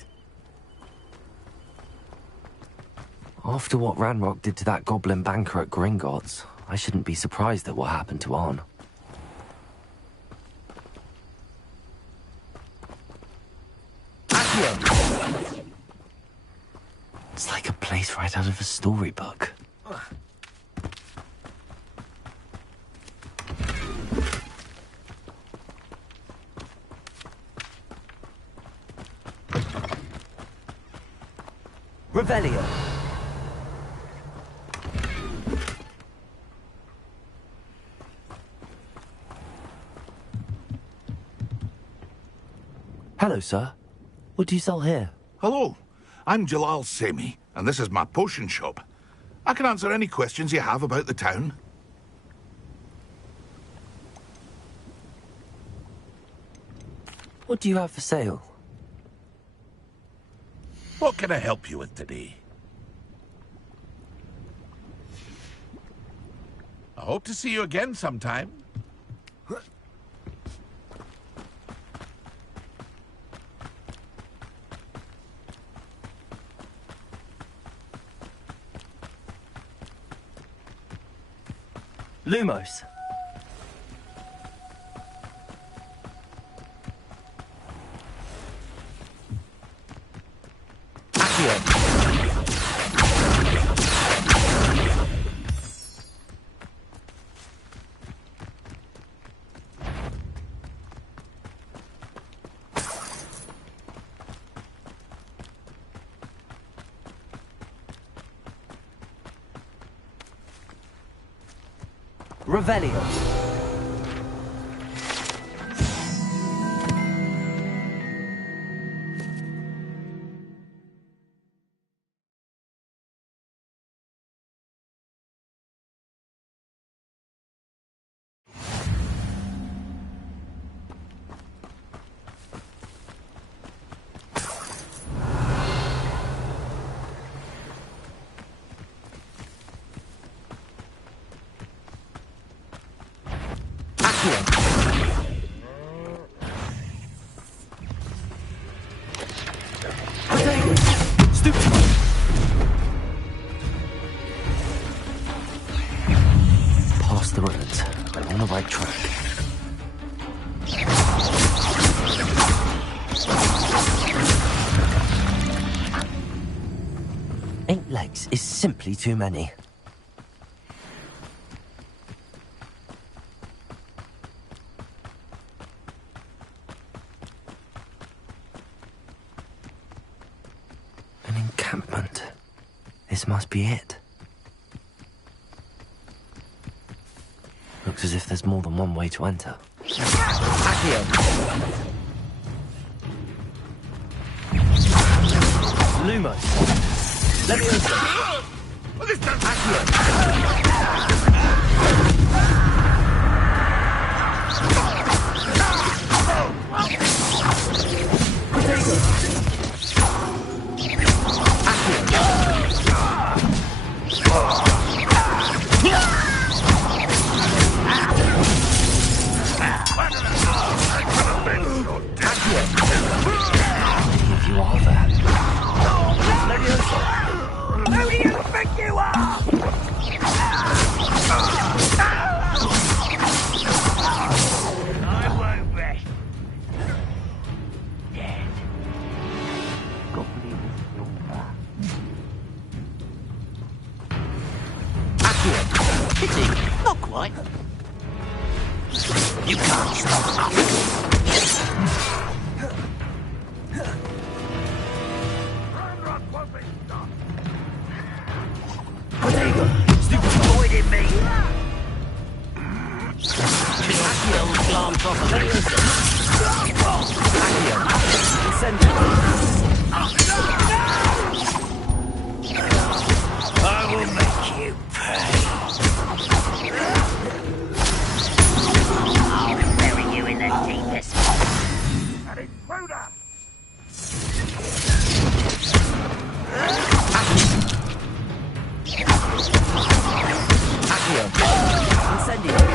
After what Ranrock did to that goblin banker at Gringotts, I shouldn't be surprised at what happened to Arn. It's like a place right out of a storybook. Revelio. Hello, sir. What do you sell here? Hello, I'm Jalal Semi, and this is my potion shop. I can answer any questions you have about the town. What do you have for sale? What can I help you with today? I hope to see you again sometime. Lumos. Revelio. Past the ruins. I'm on the right track. Eight legs is simply too many. An encampment. This must be it. Looks as if there's more than one way to enter. Accio! Lumos! Leviosa! Accio! pity. Not quite. You can't stop us. Stupid avoiding me. Accio glance off of me. Accio, incendiary. I will make you pay. I'll bury you in the deepest pit. An intruder! Accio, incendiary.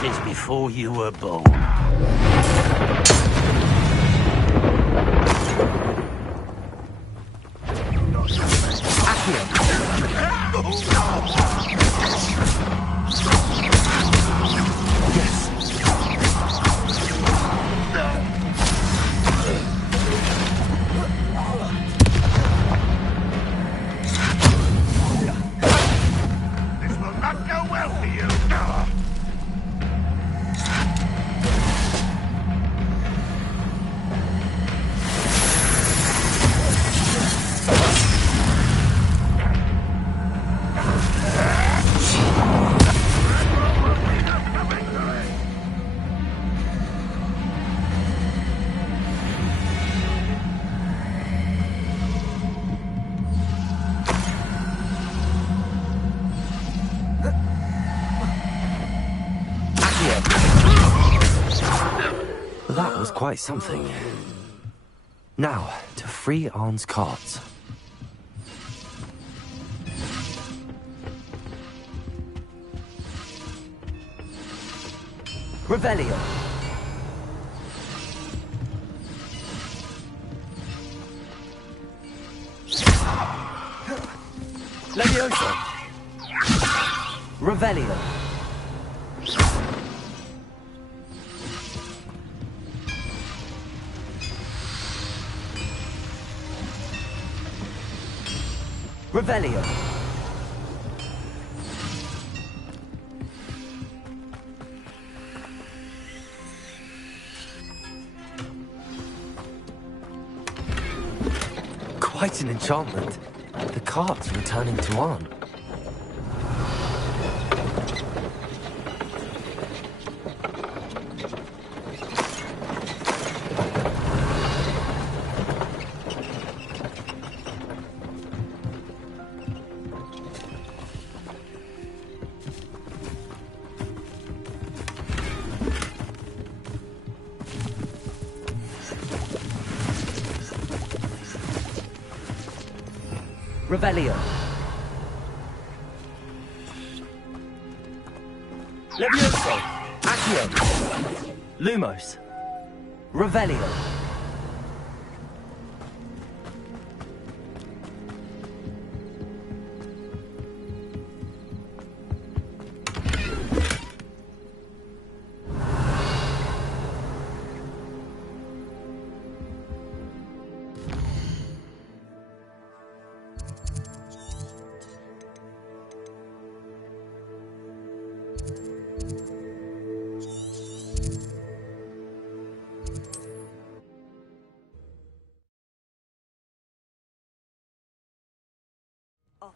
Since before you were born. This will not go well for you. That was quite something. Now, to free Arn's cards. Revelio. Levioso. Revelio. Revelio. Quite an enchantment. The cards returning to Arn. Revelio. Levioso. Accio. Lumos. Revelio.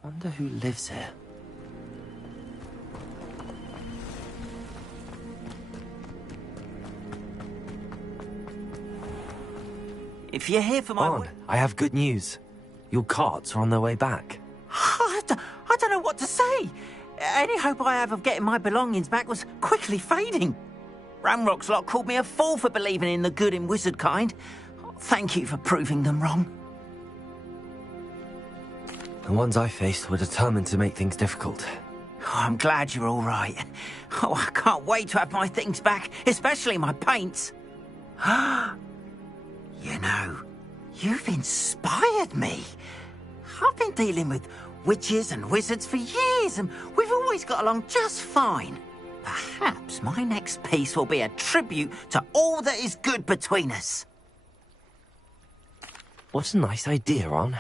Wonder who lives here. If you're here for my... Arn, I have good news. Your carts are on their way back. I don't know what to say. Any hope I have of getting my belongings back was quickly fading. Ranrock's lot called me a fool for believing in the good in wizard kind. Thank you for proving them wrong. The ones I faced were determined to make things difficult. Oh, I'm glad you're all right. Oh, I can't wait to have my things back, especially my paints. You know, you've inspired me. I've been dealing with witches and wizards for years, and we've always got along just fine. Perhaps my next piece will be a tribute to all that is good between us. What a nice idea, Ron.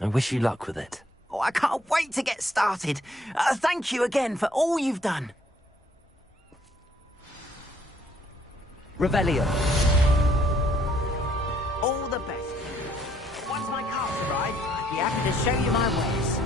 I wish you luck with it. Oh, I can't wait to get started. Thank you again for all you've done. Revelio. All the best. Once my cart's arrived, I'd be happy to show you my ways.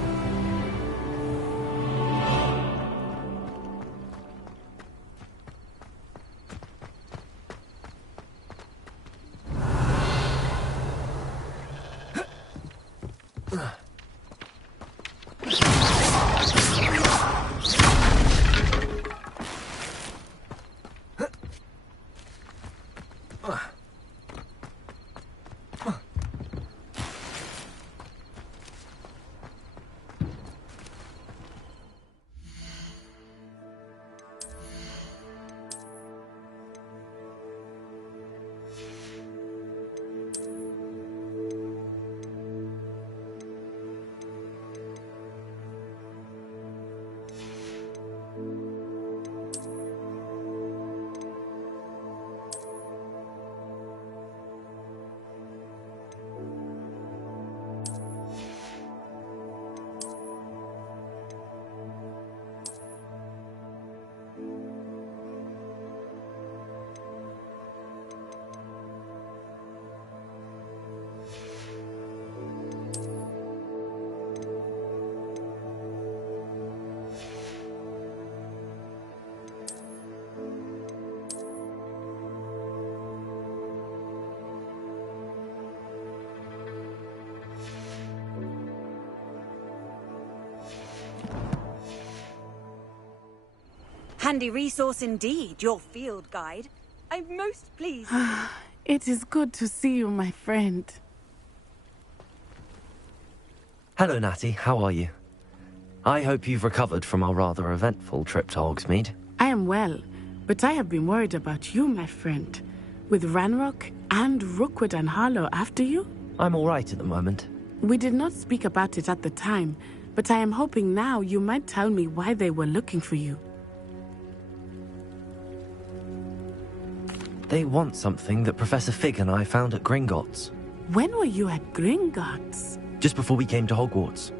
Handy resource indeed, your field guide. I'm most pleased. It is good to see you, my friend. Hello, Natty. How are you? I hope you've recovered from our rather eventful trip to Hogsmeade. I am well, but I have been worried about you, my friend. With Ranrock and Rookwood and Harlow after you? I'm all right at the moment. We did not speak about it at the time, but I am hoping now you might tell me why they were looking for you. They want something that Professor Fig and I found at Gringotts. When were you at Gringotts? Just before we came to Hogwarts.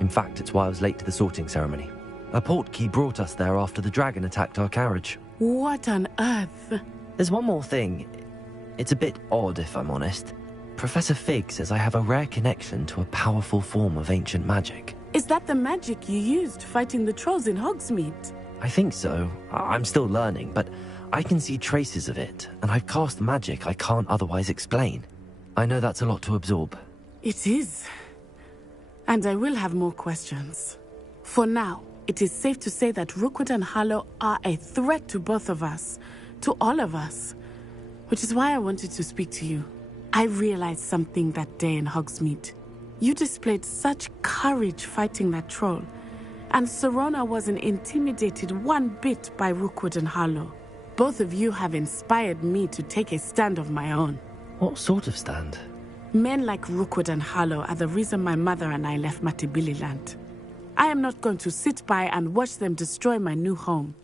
In fact, it's why I was late to the sorting ceremony. A portkey brought us there after the dragon attacked our carriage. What on earth? There's one more thing. It's a bit odd, if I'm honest. Professor Fig says I have a rare connection to a powerful form of ancient magic. Is that the magic you used fighting the trolls in Hogsmeade? I think so. I'm still learning, but I can see traces of it, and I've cast magic I can't otherwise explain. I know that's a lot to absorb. It is. And I will have more questions. For now, it is safe to say that Rookwood and Harlow are a threat to both of us, to all of us. Which is why I wanted to speak to you. I realized something that day in Hogsmeade. You displayed such courage fighting that troll, and Serona wasn't intimidated one bit by Rookwood and Harlow. Both of you have inspired me to take a stand of my own. What sort of stand? Men like Rookwood and Harlow are the reason my mother and I left Matabeleland. I am not going to sit by and watch them destroy my new home.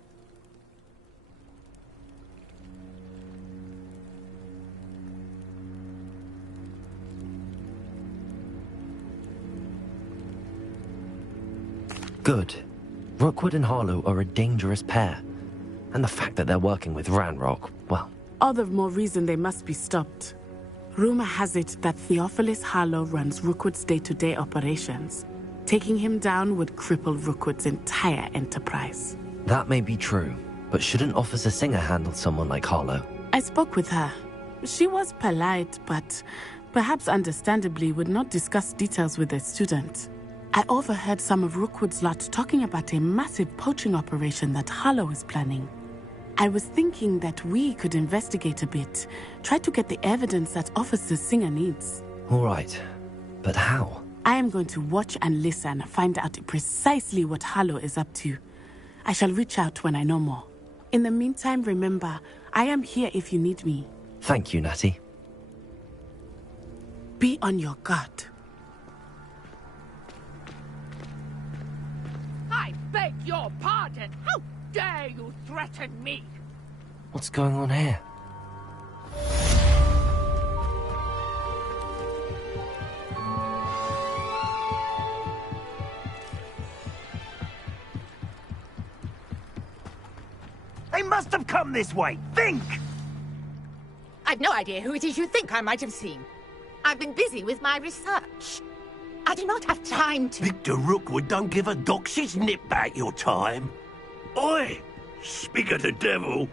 Good. Rookwood and Harlow are a dangerous pair. And the fact that they're working with Ranrock, well... All the more reason they must be stopped. Rumor has it that Theophilus Harlow runs Rookwood's day-to-day operations. Taking him down would cripple Rookwood's entire enterprise. That may be true, but shouldn't Officer Singer handle someone like Harlow? I spoke with her. She was polite, but perhaps understandably would not discuss details with a student. I overheard some of Rookwood's lot talking about a massive poaching operation that Harlow is planning. I was thinking that we could investigate a bit, try to get the evidence that Officer Singer needs. All right, but how? I am going to watch and listen, find out precisely what Harlow is up to. I shall reach out when I know more. In the meantime, remember, I am here if you need me. Thank you, Natty. Be on your guard. your pardon! How dare you threaten me? What's going on here? They must have come this way. Think! I've no idea who it is you think I might have seen. I've been busy with my research. I do not have time to... Victor Rookwood don't give a doxy's nip back your time. Oi! Speak of the devil.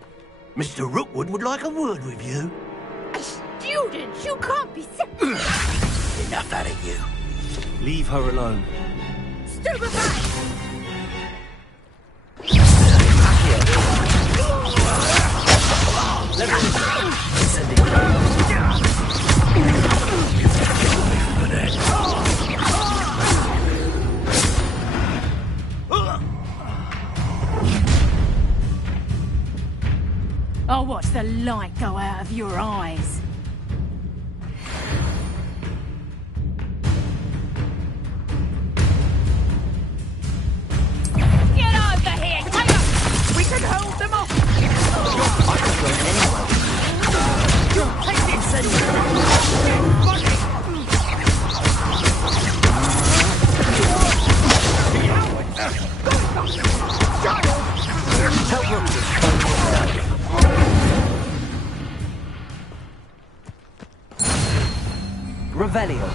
Mr. Rookwood would like a word with you. A student? You can't be... Enough out of you. Leave her alone. Stupefy! I'll watch the light go out of your eyes. Get over here! We can hold them off! Take Revelio.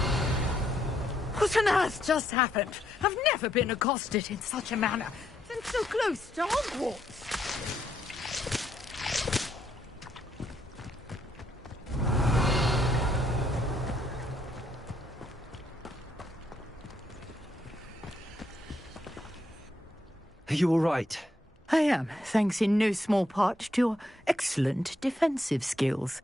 What on earth just happened? I've never been accosted in such a manner. And so close to Hogwarts. Are you all right? I am, thanks in no small part to your excellent defensive skills.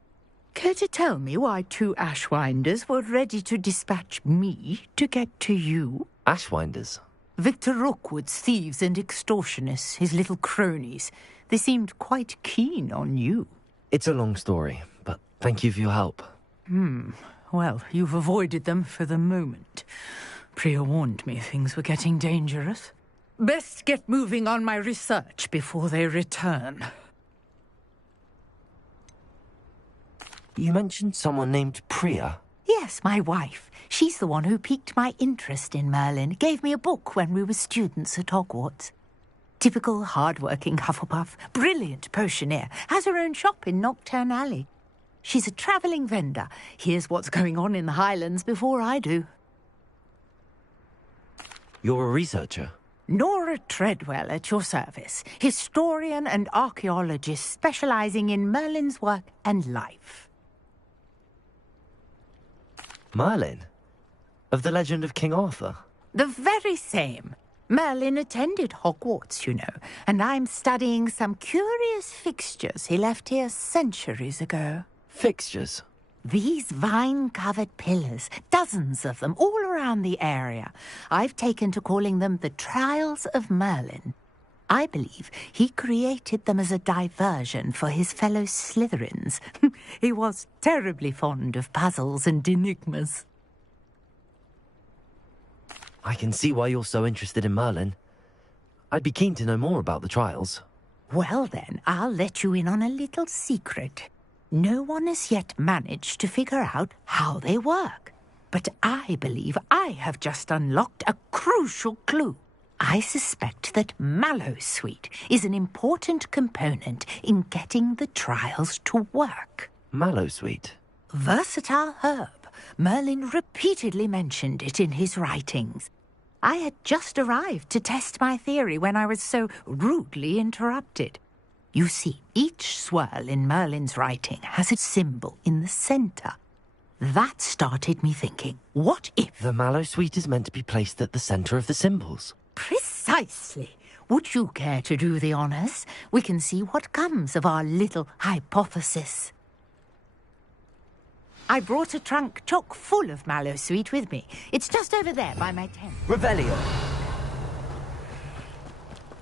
Care to tell me why 2 Ashwinders were ready to dispatch me to get to you? Ashwinders? Victor Rookwood's thieves and extortionists, his little cronies. They seemed quite keen on you. It's a long story, but thank you for your help. Well, you've avoided them for the moment. Priya warned me things were getting dangerous. Best get moving on my research before they return. You mentioned someone named Priya. Yes, my wife. She's the one who piqued my interest in Merlin. Gave me a book when we were students at Hogwarts. Typical hard-working Hufflepuff. Brilliant potioneer. Has her own shop in Nocturne Alley. She's a travelling vendor. Hears what's going on in the Highlands before I do. You're a researcher? Nora Treadwell at your service. Historian and archaeologist specialising in Merlin's work and life. Merlin? Of the legend of King Arthur? The very same. Merlin attended Hogwarts, you know, and I'm studying some curious fixtures he left here centuries ago. Fixtures? These vine-covered pillars, dozens of them, all around the area. I've taken to calling them the Trials of Merlin. I believe he created them as a diversion for his fellow Slytherins. He was terribly fond of puzzles and enigmas. I can see why you're so interested in Merlin. I'd be keen to know more about the trials. Well then, I'll let you in on a little secret. No one has yet managed to figure out how they work. But I believe I have just unlocked a crucial clue. I suspect that Mallowsweet is an important component in getting the trials to work. Mallowsweet? Versatile herb. Merlin repeatedly mentioned it in his writings. I had just arrived to test my theory when I was so rudely interrupted. You see, each swirl in Merlin's writing has a symbol in the centre. That started me thinking, what if... The Mallowsweet is meant to be placed at the centre of the symbols. Precisely. Would you care to do the honours? We can see what comes of our little hypothesis. I brought a trunk chock full of Mallowsweet with me. It's just over there by my tent. Revelio.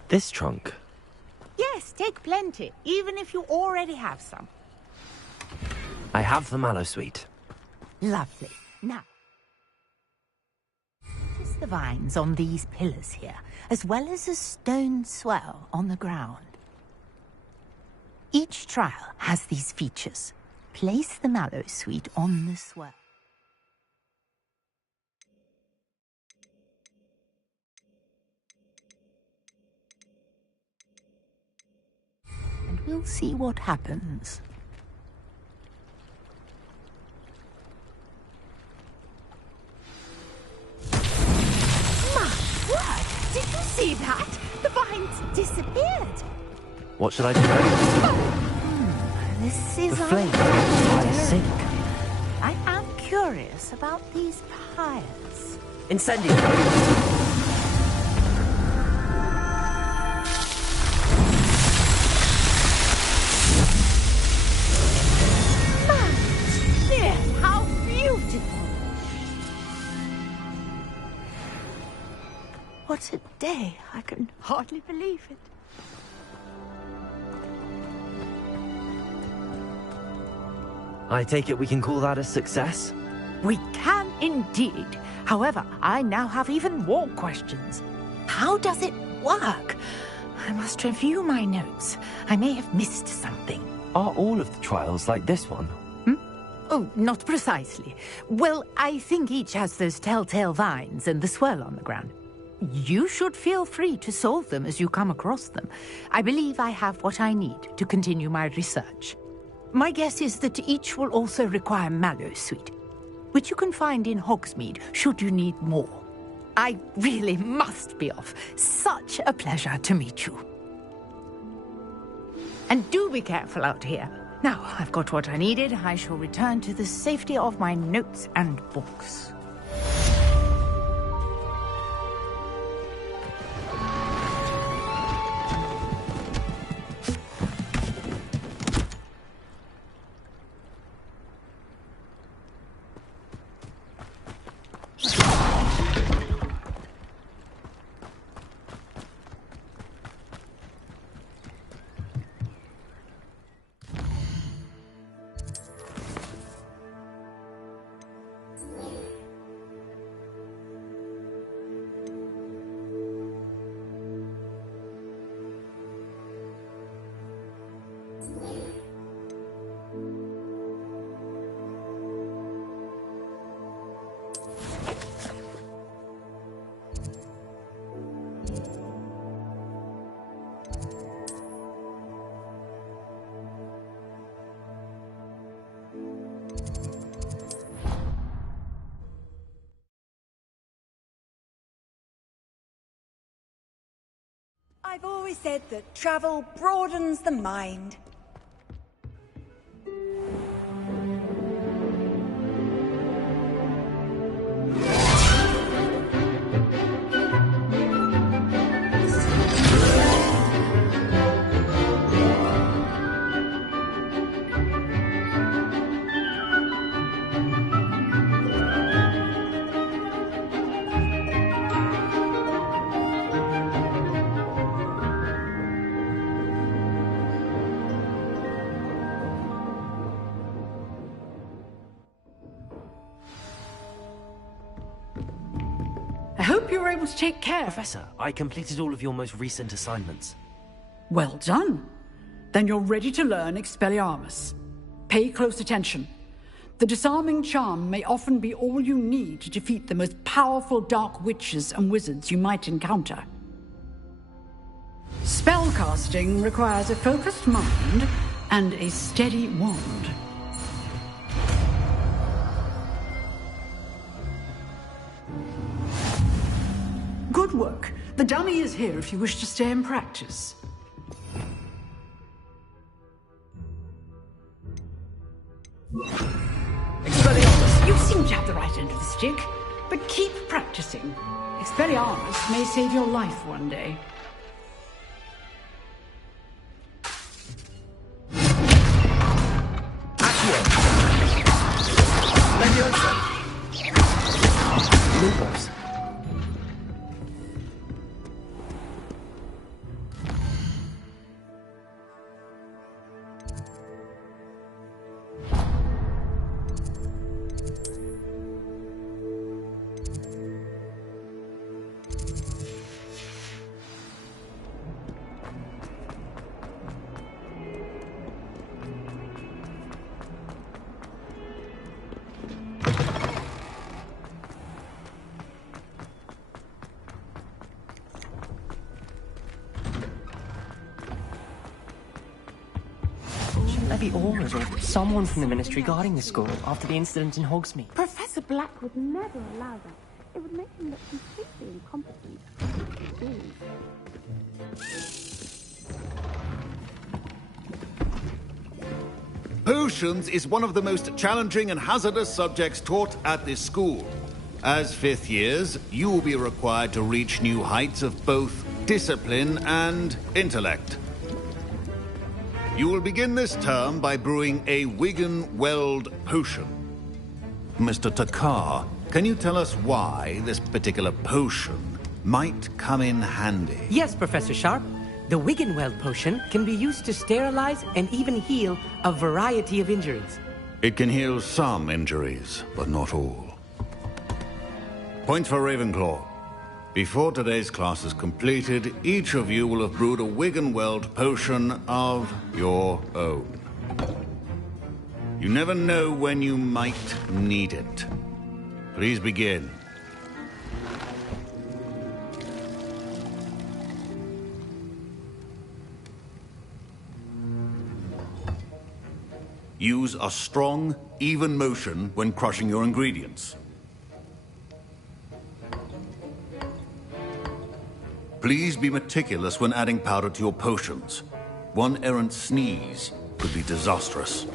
This trunk? Yes, take plenty, even if you already have some. I have the Mallowsweet. Lovely. Now... the vines on these pillars here, as well as a stone swell on the ground. Each trial has these features. Place the mallow sweet on the swell. And we'll see what happens. What? Did you see that? The vines disappeared. What should I do? This is The flame I sink. I am curious about these pyres. Incendio! Dear, how beautiful! What a day! I can hardly believe it. I take it we can call that a success? We can indeed. However, I now have even more questions. How does it work? I must review my notes. I may have missed something. Are all of the trials like this one? Oh, not precisely. Well, I think each has those telltale vines and the swirl on the ground. You should feel free to solve them as you come across them. I believe I have what I need to continue my research. My guess is that each will also require mallow sweet, which you can find in Hogsmeade should you need more. I really must be off. Such a pleasure to meet you. And do be careful out here. Now I've got what I needed, I shall return to the safety of my notes and books. I've always said that travel broadens the mind. I hope you were able to take care. Professor, I completed all of your most recent assignments. Well done. Then you're ready to learn Expelliarmus. Pay close attention. The disarming charm may often be all you need to defeat the most powerful dark witches and wizards you might encounter. Spellcasting requires a focused mind and a steady wand. Good work. The dummy is here if you wish to stay and practice. Expelliarmus! You seem to have the right end of the stick, but keep practicing. Expelliarmus may save your life one day. Lupus. Shouldn't there be aurors or someone from the Ministry guarding the school after the incident in Hogsmeade? Professor Black would never allow that. It would make him look completely incompetent. Potions is one of the most challenging and hazardous subjects taught at this school. As fifth years, you will be required to reach new heights of both discipline and intellect. You will begin this term by brewing a Wiggenweld potion. Mr. Takar, can you tell us why this particular potion might come in handy? Yes, Professor Sharp. The Wiggenweld potion can be used to sterilize and even heal a variety of injuries. It can heal some injuries, but not all. Point for Ravenclaw. Before today's class is completed, each of you will have brewed a Wiggenweld potion of your own. You never know when you might need it. Please begin. Use a strong, even motion when crushing your ingredients. Please be meticulous when adding powder to your potions. One errant sneeze could be disastrous.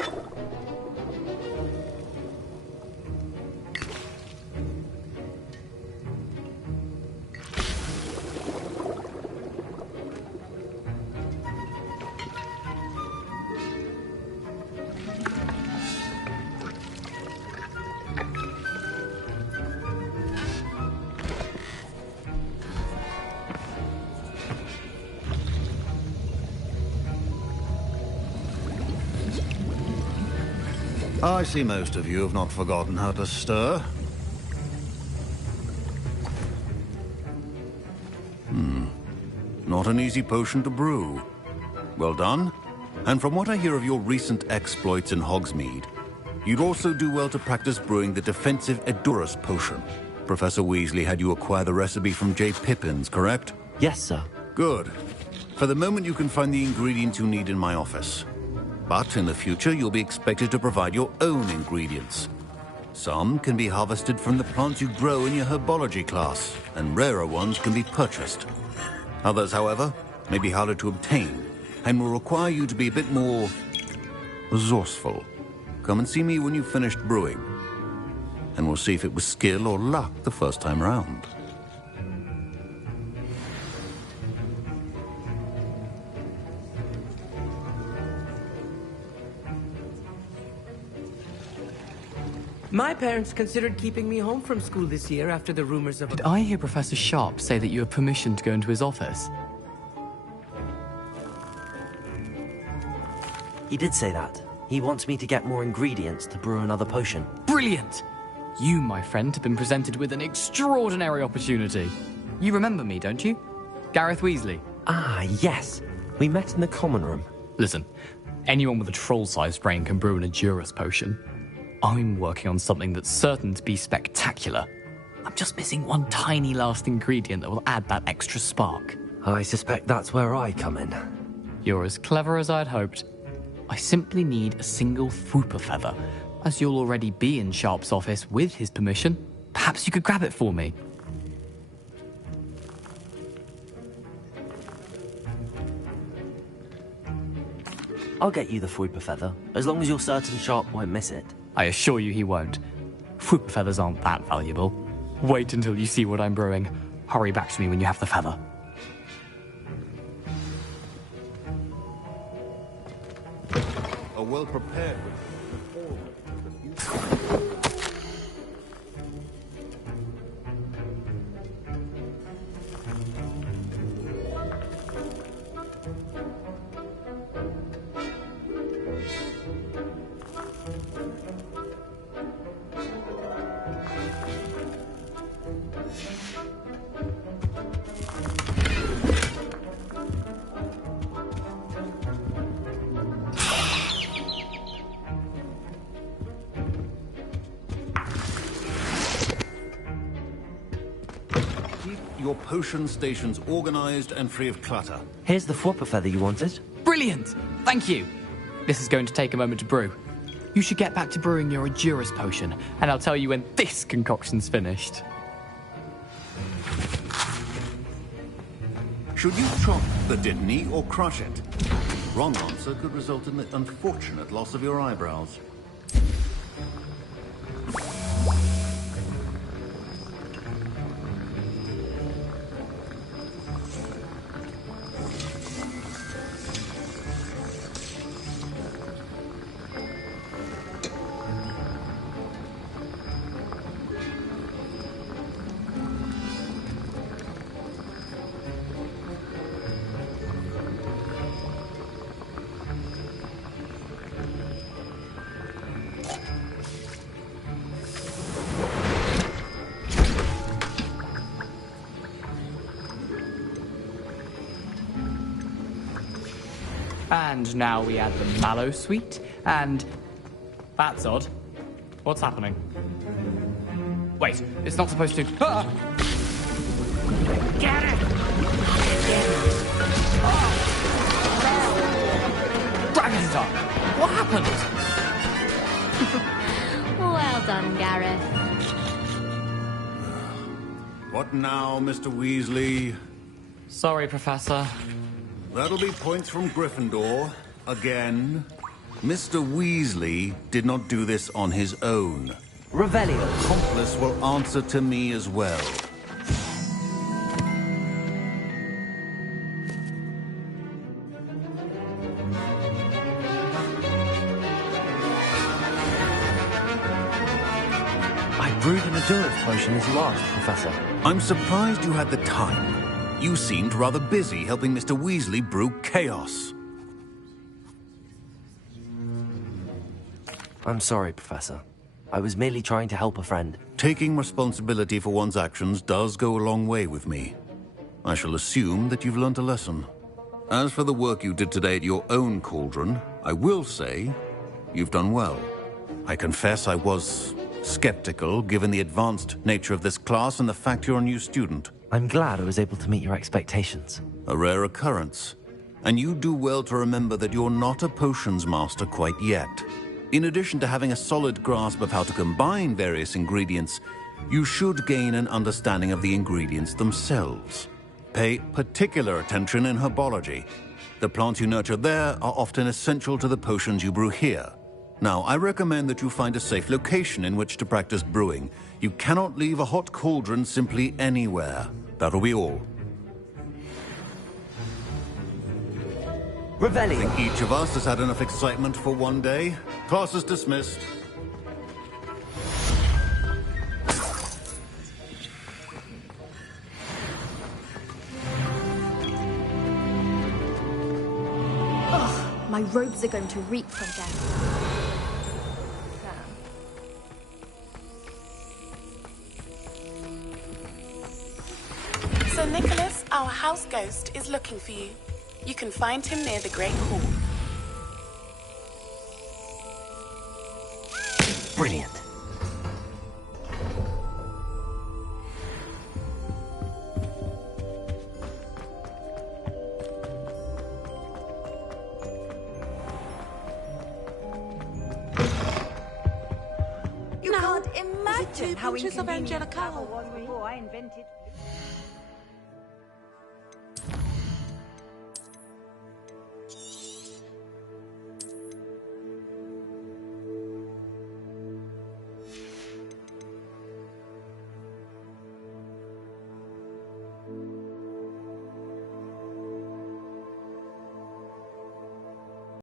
I see most of you have not forgotten how to stir. Not an easy potion to brew. Well done. And from what I hear of your recent exploits in Hogsmeade, you'd also do well to practice brewing the defensive Edurus potion. Professor Weasley had you acquire the recipe from J. Pippin's, correct? Yes, sir. Good. For the moment, you can find the ingredients you need in my office. But in the future, you'll be expected to provide your own ingredients. Some can be harvested from the plants you grow in your herbology class, and rarer ones can be purchased. Others, however, may be harder to obtain, and will require you to be a bit more resourceful. Come and see me when you've finished brewing, and we'll see if it was skill or luck the first time round. My parents considered keeping me home from school this year after the rumors of... Did I hear Professor Sharp say that you have permission to go into his office? He did say that. He wants me to get more ingredients to brew another potion. Brilliant! You, my friend, have been presented with an extraordinary opportunity. You remember me, don't you? Gareth Weasley. Ah, yes. We met in the common room. Listen, anyone with a troll-sized brain can brew an Edurus potion. I'm working on something that's certain to be spectacular. I'm just missing one tiny last ingredient that will add that extra spark. I suspect that's where I come in. You're as clever as I'd hoped. I simply need a single Fwooper feather. As you'll already be in Sharp's office with his permission, perhaps you could grab it for me. I'll get you the Fwooper feather, as long as you're certain Sharp won't miss it. I assure you he won't. Fwooper feathers aren't that valuable. Wait until you see what I'm brewing. Hurry back to me when you have the feather. A well-prepared your potion stations organized and free of clutter. Here's the Fwooper feather you wanted. Brilliant! Thank you! This is going to take a moment to brew. You should get back to brewing your Endurance potion, and I'll tell you when this concoction's finished. Should you chop the Dittany or crush it? Wrong answer could result in the unfortunate loss of your eyebrows. And now we add the mallow sweet, and... That's odd. What's happening? Wait, it's not supposed to... Ah! Get it! Oh! Dragon Dog! What happened? Well done, Gareth. What now, Mr. Weasley? Sorry, Professor. That'll be points from Gryffindor. Again. Mr. Weasley did not do this on his own. Revelio. Accomplice will answer to me as well. I brewed an Endurance potion as you asked, Professor. I'm surprised you had the time. You seemed rather busy helping Mr. Weasley brew chaos. I'm sorry, Professor. I was merely trying to help a friend. Taking responsibility for one's actions does go a long way with me. I shall assume that you've learnt a lesson. As for the work you did today at your own cauldron, I will say you've done well. I confess I was skeptical, given the advanced nature of this class and the fact you're a new student. I'm glad I was able to meet your expectations. A rare occurrence. And you do well to remember that you're not a potions master quite yet. In addition to having a solid grasp of how to combine various ingredients, you should gain an understanding of the ingredients themselves. Pay particular attention in herbology. The plants you nurture there are often essential to the potions you brew here. Now, I recommend that you find a safe location in which to practice brewing. You cannot leave a hot cauldron simply anywhere. That'll be all. Revelio. I think each of us has had enough excitement for one day. Class is dismissed. Ugh, my robes are going to reek from them. Sir Nicholas, our house ghost, is looking for you. You can find him near the Great Hall. Brilliant. You can't imagine how inconvenient travel was before I invented